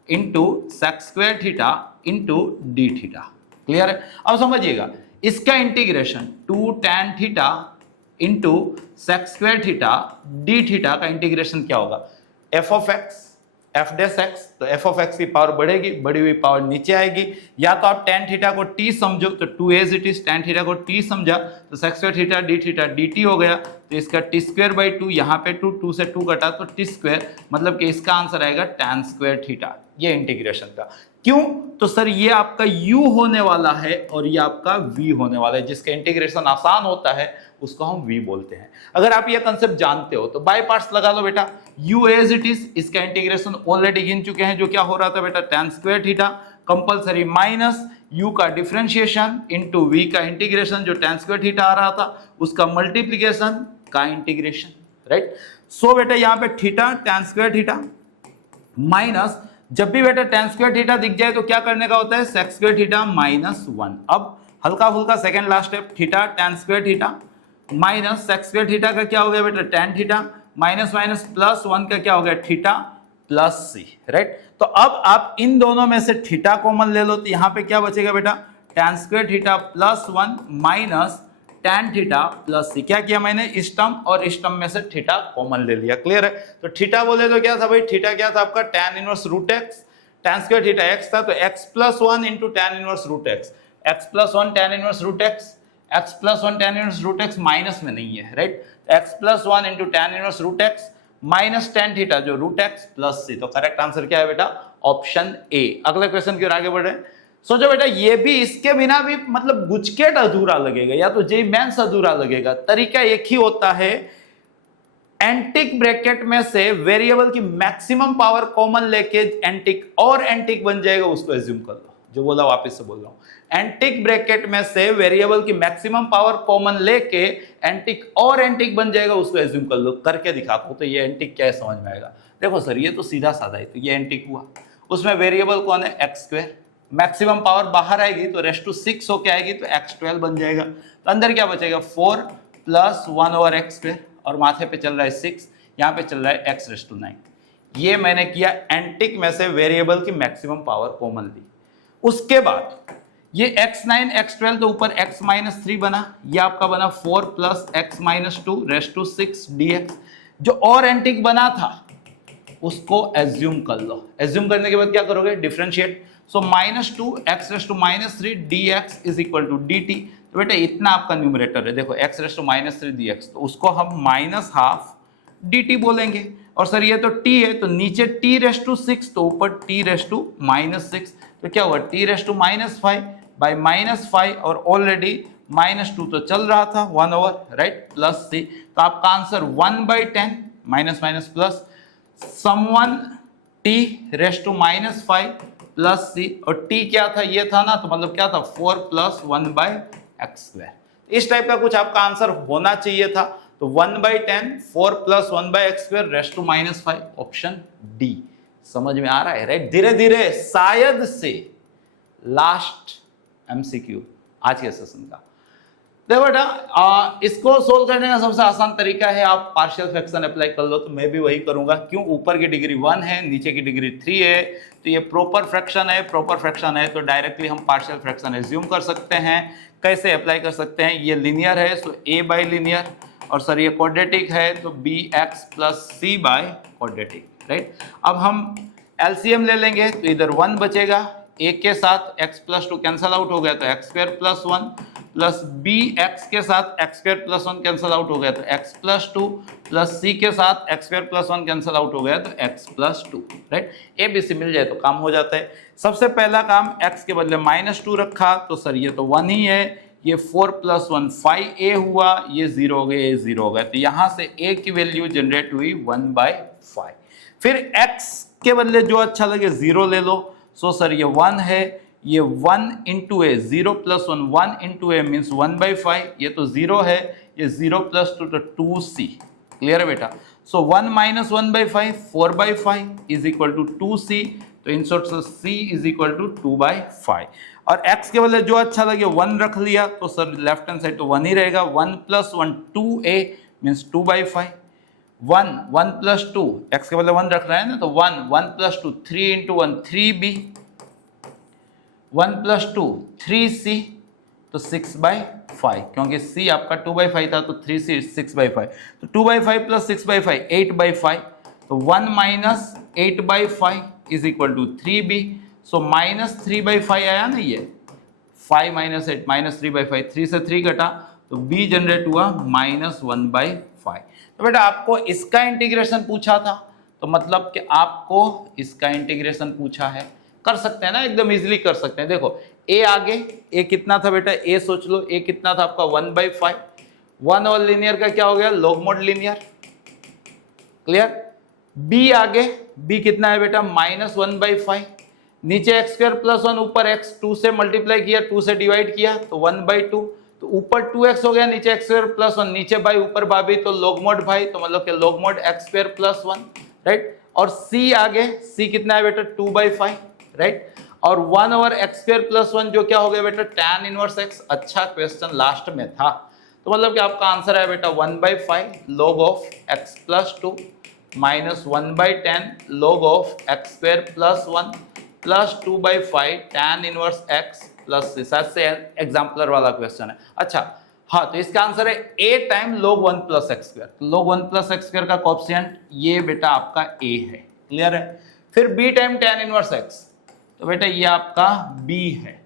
into sec square theta into d theta. Clear है। अब समझिएगा इसका integration 2 tan theta into sec square theta d theta का इंटीग्रेशन क्या होगा, f of x f dash x, तो f ऑफ x की पावर बढ़ेगी, बढ़ी हुई पावर नीचे आएगी, या तो आप tan थीटा को t समझो तो 2 as it is, tan theta को t समझा तो sec square theta d theta dt हो गया, तो इसका t स्क्वायर बाई 2, यहाँ पे 2 से 2 कटा तो t स्क्वायर, मतलब कि इसका आंसर आएगा tan स्क्वायर थीटा। ये इंटीग्रेशन का क्यों, तो सर ये आपका u होने वाला है और ये आपका v होने वाला है, जिसका इंटीग्रेशन आसान होता है उसको हम v बोलते हैं। अगर आप ये कंसेप्ट जानते हो तो बाय पार्ट्स लगा लो बेटा, u एज इट इज, इसका इंटीग्रेशन ऑलरेडी गिन चुके हैं, जो क्या हो रहा था बेटा tan square theta compulsory minus u का डिफरेंशिएशन इंटू v का इंटीग्रेशन, जो tan स्क्वायर थीटा आ रहा था उसका मल्टीप्लीकेशन का इंटीग्रेशन, राइट। सो बेटा यहाँ पे theta tan square theta minus, जब भी बेटा tan स्क्वायर थीटा दिख जाए तो क्या करने का होता है, sec स्क्वायर थीटा माइनस 1। अब हल्का फुल्का second last step, theta tan square theta minus sec square theta का क्या हो गया बेटा tan theta, minus minus plus 1 का क्या हो गया थीटा प्लस सी, राइट। तो अब आप इन दोनों में से थीटा कॉमन ले लो, तो यहाँ पे क्या बचेगा बेटा tan square theta plus 1 minus tan theta plus C. क्या किया मैंने, इस टर्म और इस टर्म में से थीटा कॉमन ले लिया। क्लियर है। तो थीटा बोले तो क्या था भाई, थीटा क्या था आपका tan inverse root x, tan square theta x था, तो x plus 1 into tan inverse root x, x plus 1 tan inverse root x, x plus 1 tan inverse root x minus में नहीं है, right. x plus 1 into tan inverse root x minus tan theta जो root x plus सी। तो correct answer क्या है बेटा, option A. अगले question की ओर आगे बढ़े। सोचो बेटा ये भी इसके बिना भी मतलब गुचकेट अधूरा लगेगा, या तो जेई मेंस अधूरा लगेगा। तरीका एक ही होता है, एंटिक ब्रैकेट में से वेरिएबल की मैक्सिमम पावर कॉमन लेके एंटिक और एंटिक बन जाएगा, उसको एज्यूम कर लो। जो बोला वापस से बोल रहा हूं। एंटिक ब्रैकेट में से वेरिएबल की मैक्सिमम पावर कॉमन लेके एंटिक और एंटिक बन जाएगा, उसको एज्यूम कर लो। करके दिखाता हूं तो ये एंटिक क्या है समझ में आएगा। देखो सर ये तो सीधा साधा है, तो ये एंटिक हुआ, उसमें वेरिएबल कौन है एक्स स्क्वायर, मैक्सिमम पावर बाहर आएगी तो रेस्ट टू 6 होके आएगी तो x12 बन जाएगा। तो अंदर क्या बचेगा 4 प्लस 1 ओवर एक्स स्क्वायर, और माथे पे चल रहा है 6, यहाँ पे चल रहा है x रेस्ट टू 9। ये मैंने किया एंटिक में से वेरिएबल की मैक्सिमम पावर कॉमन ली। उसके बाद ये x9 x12 तो ऊपर x माइनस 3 बना, ये आपका बना 4 plus x minus 2 raised to 6 dx। जो और एंटिक बना था उसको एज्यूम कर लो। एज्यूम करने के बाद क्या करोगे differentiate, so minus 2 x raised to minus 3 dx is equal to dt। तो बेटा इतना आपका न्यूमरेटर है, देखो x raised to minus 3 dx, तो उसको हम माइनस हाफ dt बोलेंगे। और सर ये तो t है तो नीचे t रेस्ट टू 6 तो ऊपर t रेस्ट टू माइनस 6, तो क्या हुआ t raised to minus 5 by minus 5, और ऑलरेडी माइनस 2 तो चल रहा था 1 ओवर राइट प्लस c। तो आपका answer 1/10 minus minus plus someone t raised to minus 5 plus c, और t क्या था ये था ना, तो मतलब क्या था 4 प्लस 1/x²। इस टाइप का कुछ आपका आंसर होना चाहिए था। तो 1/10 4 plus 1/x² raised to minus 5, option D. समझ में आ रहा है राइट। धीरे धीरे शायद से लास्ट एमसीक्यू आज के सेशन का। देखो बेटा इसको सोल्व करने का सबसे आसान तरीका है आप पार्शियल फ्रैक्शन अप्लाई कर लो, तो मैं भी वही करूंगा। क्यों, ऊपर की डिग्री 1 है नीचे की डिग्री 3 है, तो ये प्रॉपर फ्रैक्शन है। प्रॉपर फ्रैक्शन है तो डायरेक्टली हम पार्शियल फ्रैक्शन एज्यूम कर सकते हैं। कैसे अप्लाई कर सकते हैं, ये लीनियर है सो a बाई लीनियर, और सर ये क्वाड्रेटिक है तो bx plus c by quadratic right. अब हम एलसीएम ले लेंगे तो इधर 1 बचेगा, a के साथ x प्लस 2 कैंसल आउट हो गया तो x square plus 1, plus bx के साथ x square plus 1 cancel out हो गया तो x प्लस 2, प्लस c के साथ x square plus 1 cancel out हो गया तो x plus 2 right. a b c मिल जाए तो काम हो जाता है। सबसे पहला काम x के बदले माइनस 2 रखा तो सर ये तो 1 ही है, ये 4 प्लस 1 5a हुआ, ये 0 हो गया, ये 0 हो गया, तो यहां से a की वैल्यू जनरेट हुई 1/5। फिर x के बदले जो अच्छा लगे 0 ले लो। सो सर ये 1 है, ये 1 इंटू ए, 0 प्लस 1 1 इंटू ए मीन्स 1/5, ये तो 0 है, ये 0 प्लस 2 तो 2c। क्लियर है बेटा। So 1 minus 1/5 4/5 is equal to 2c, तो इन शॉर्ट से c इज इक्वल टू 2/5। और x के बदले जो अच्छा लगे 1 रख लिया तो सर लेफ्ट हैंड साइड तो 1 ही रहेगा। 1 plus 1 2a means 2/5, 1 plus 2 x के बदले 1 रख रहे हैं ना, तो 1 plus 2 3 into 1 3b, 1 plus 2 3c तो 6/5, क्योंकि c आपका 2/5 था तो 3c 6/5, तो 2/5 प्लस 6/5 8/5, तो 1 minus 8/5 is equal to 3b। So minus 3/5 आया ना, ये 5 माइनस 8 माइनस 3/5, 3 से 3 घटा तो b जनरेट हुआ माइनस 1/5। तो बेटा आपको इसका इंटीग्रेशन पूछा था, तो मतलब कि आपको इसका इंटीग्रेशन पूछा है, कर सकते हैं ना, एकदम इजीली कर सकते हैं। देखो a आगे, a कितना था बेटा, a सोच लो, a कितना था आपका 1/5, 1 और लीनियर का क्या हो गया log mode linear. Clear. b आगे, b कितना है बेटा माइनस 1/5, नीचे x स्क्वायर प्लस 1 ऊपर x 2 से मल्टीप्लाई किया, 2 से डिवाइड किया तो 1/2, तो ऊपर 2x हो गया, नीचे x स्क्वायर प्लस 1, नीचे बाई ऊपर भाभी तो लॉग मोड भाई, तो मतलब कि log mode x square plus 1 right. और c आगे, c कितना है बेटा 2/5 राइट, और 1 ओवर x स्क्वायर प्लस 1 जो क्या हो गया बेटा tan इनवर्स x। अच्छा क्वेश्चन लास्ट में था, तो मतलब कि आपका आंसर है बेटा 1/5 log of x plus 2 minus 1/10 log of x square plus 1 plus 2/5 tan inverse x plus से एग्जाम्पलर वाला क्वेश्चन है। अच्छा हाँ, तो इसका आंसर है a time log 1 plus x square. log 1 plus x square का कोएफिशिएंट ये बेटा आपका a है। क्लियर है। फिर b time tan inverse x, तो बेटा ये आपका b है,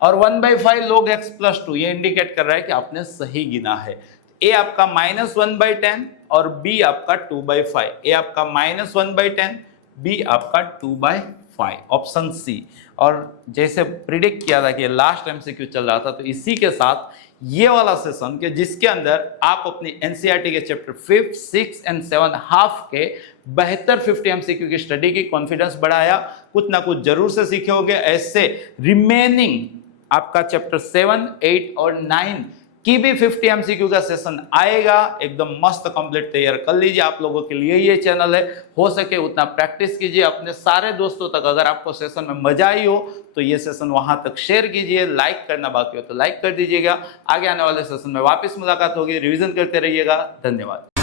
और 1/5 log x प्लस 2 ये इंडिकेट कर रहा है कि आपने सही गिना है। a आपका माइनस 1/10 और b आपका 2/5, a आपका माइनस 1/10 b आपका 2/5। 5, ऑप्शन सी। और जैसे प्रिडिक्ट किया था कि लास्ट एमसीक्यू चल रहा था, तो इसी के साथ ये वाला सेशन के जिसके अंदर आप अपनी एनसीईआरटी के चैप्टर 5, 6 एंड 7 हाफ के बेहतर 50 एमसीक्यू की स्टडी की कॉन्फिडेंस बढ़ाया, कुछ ना कुछ जरूर से सीखे होंगे। ऐसे रिमेनिंग आपका चैप्टर 7, 8 और 9 की भी 50 एमसीक्यू का सेशन आएगा, एकदम मस्त कंप्लीट तैयार कर लीजिए। आप लोगों के लिए ये चैनल है, हो सके उतना प्रैक्टिस कीजिए अपने सारे दोस्तों तक। अगर आपको सेशन में मजा आई हो तो ये सेशन वहां तक शेयर कीजिए, लाइक करना बाकी हो तो लाइक कर दीजिएगा। आगे आने वाले सेशन में वापस मुलाकात होगी, रिवीजन करते रहिएगा। धन्यवाद।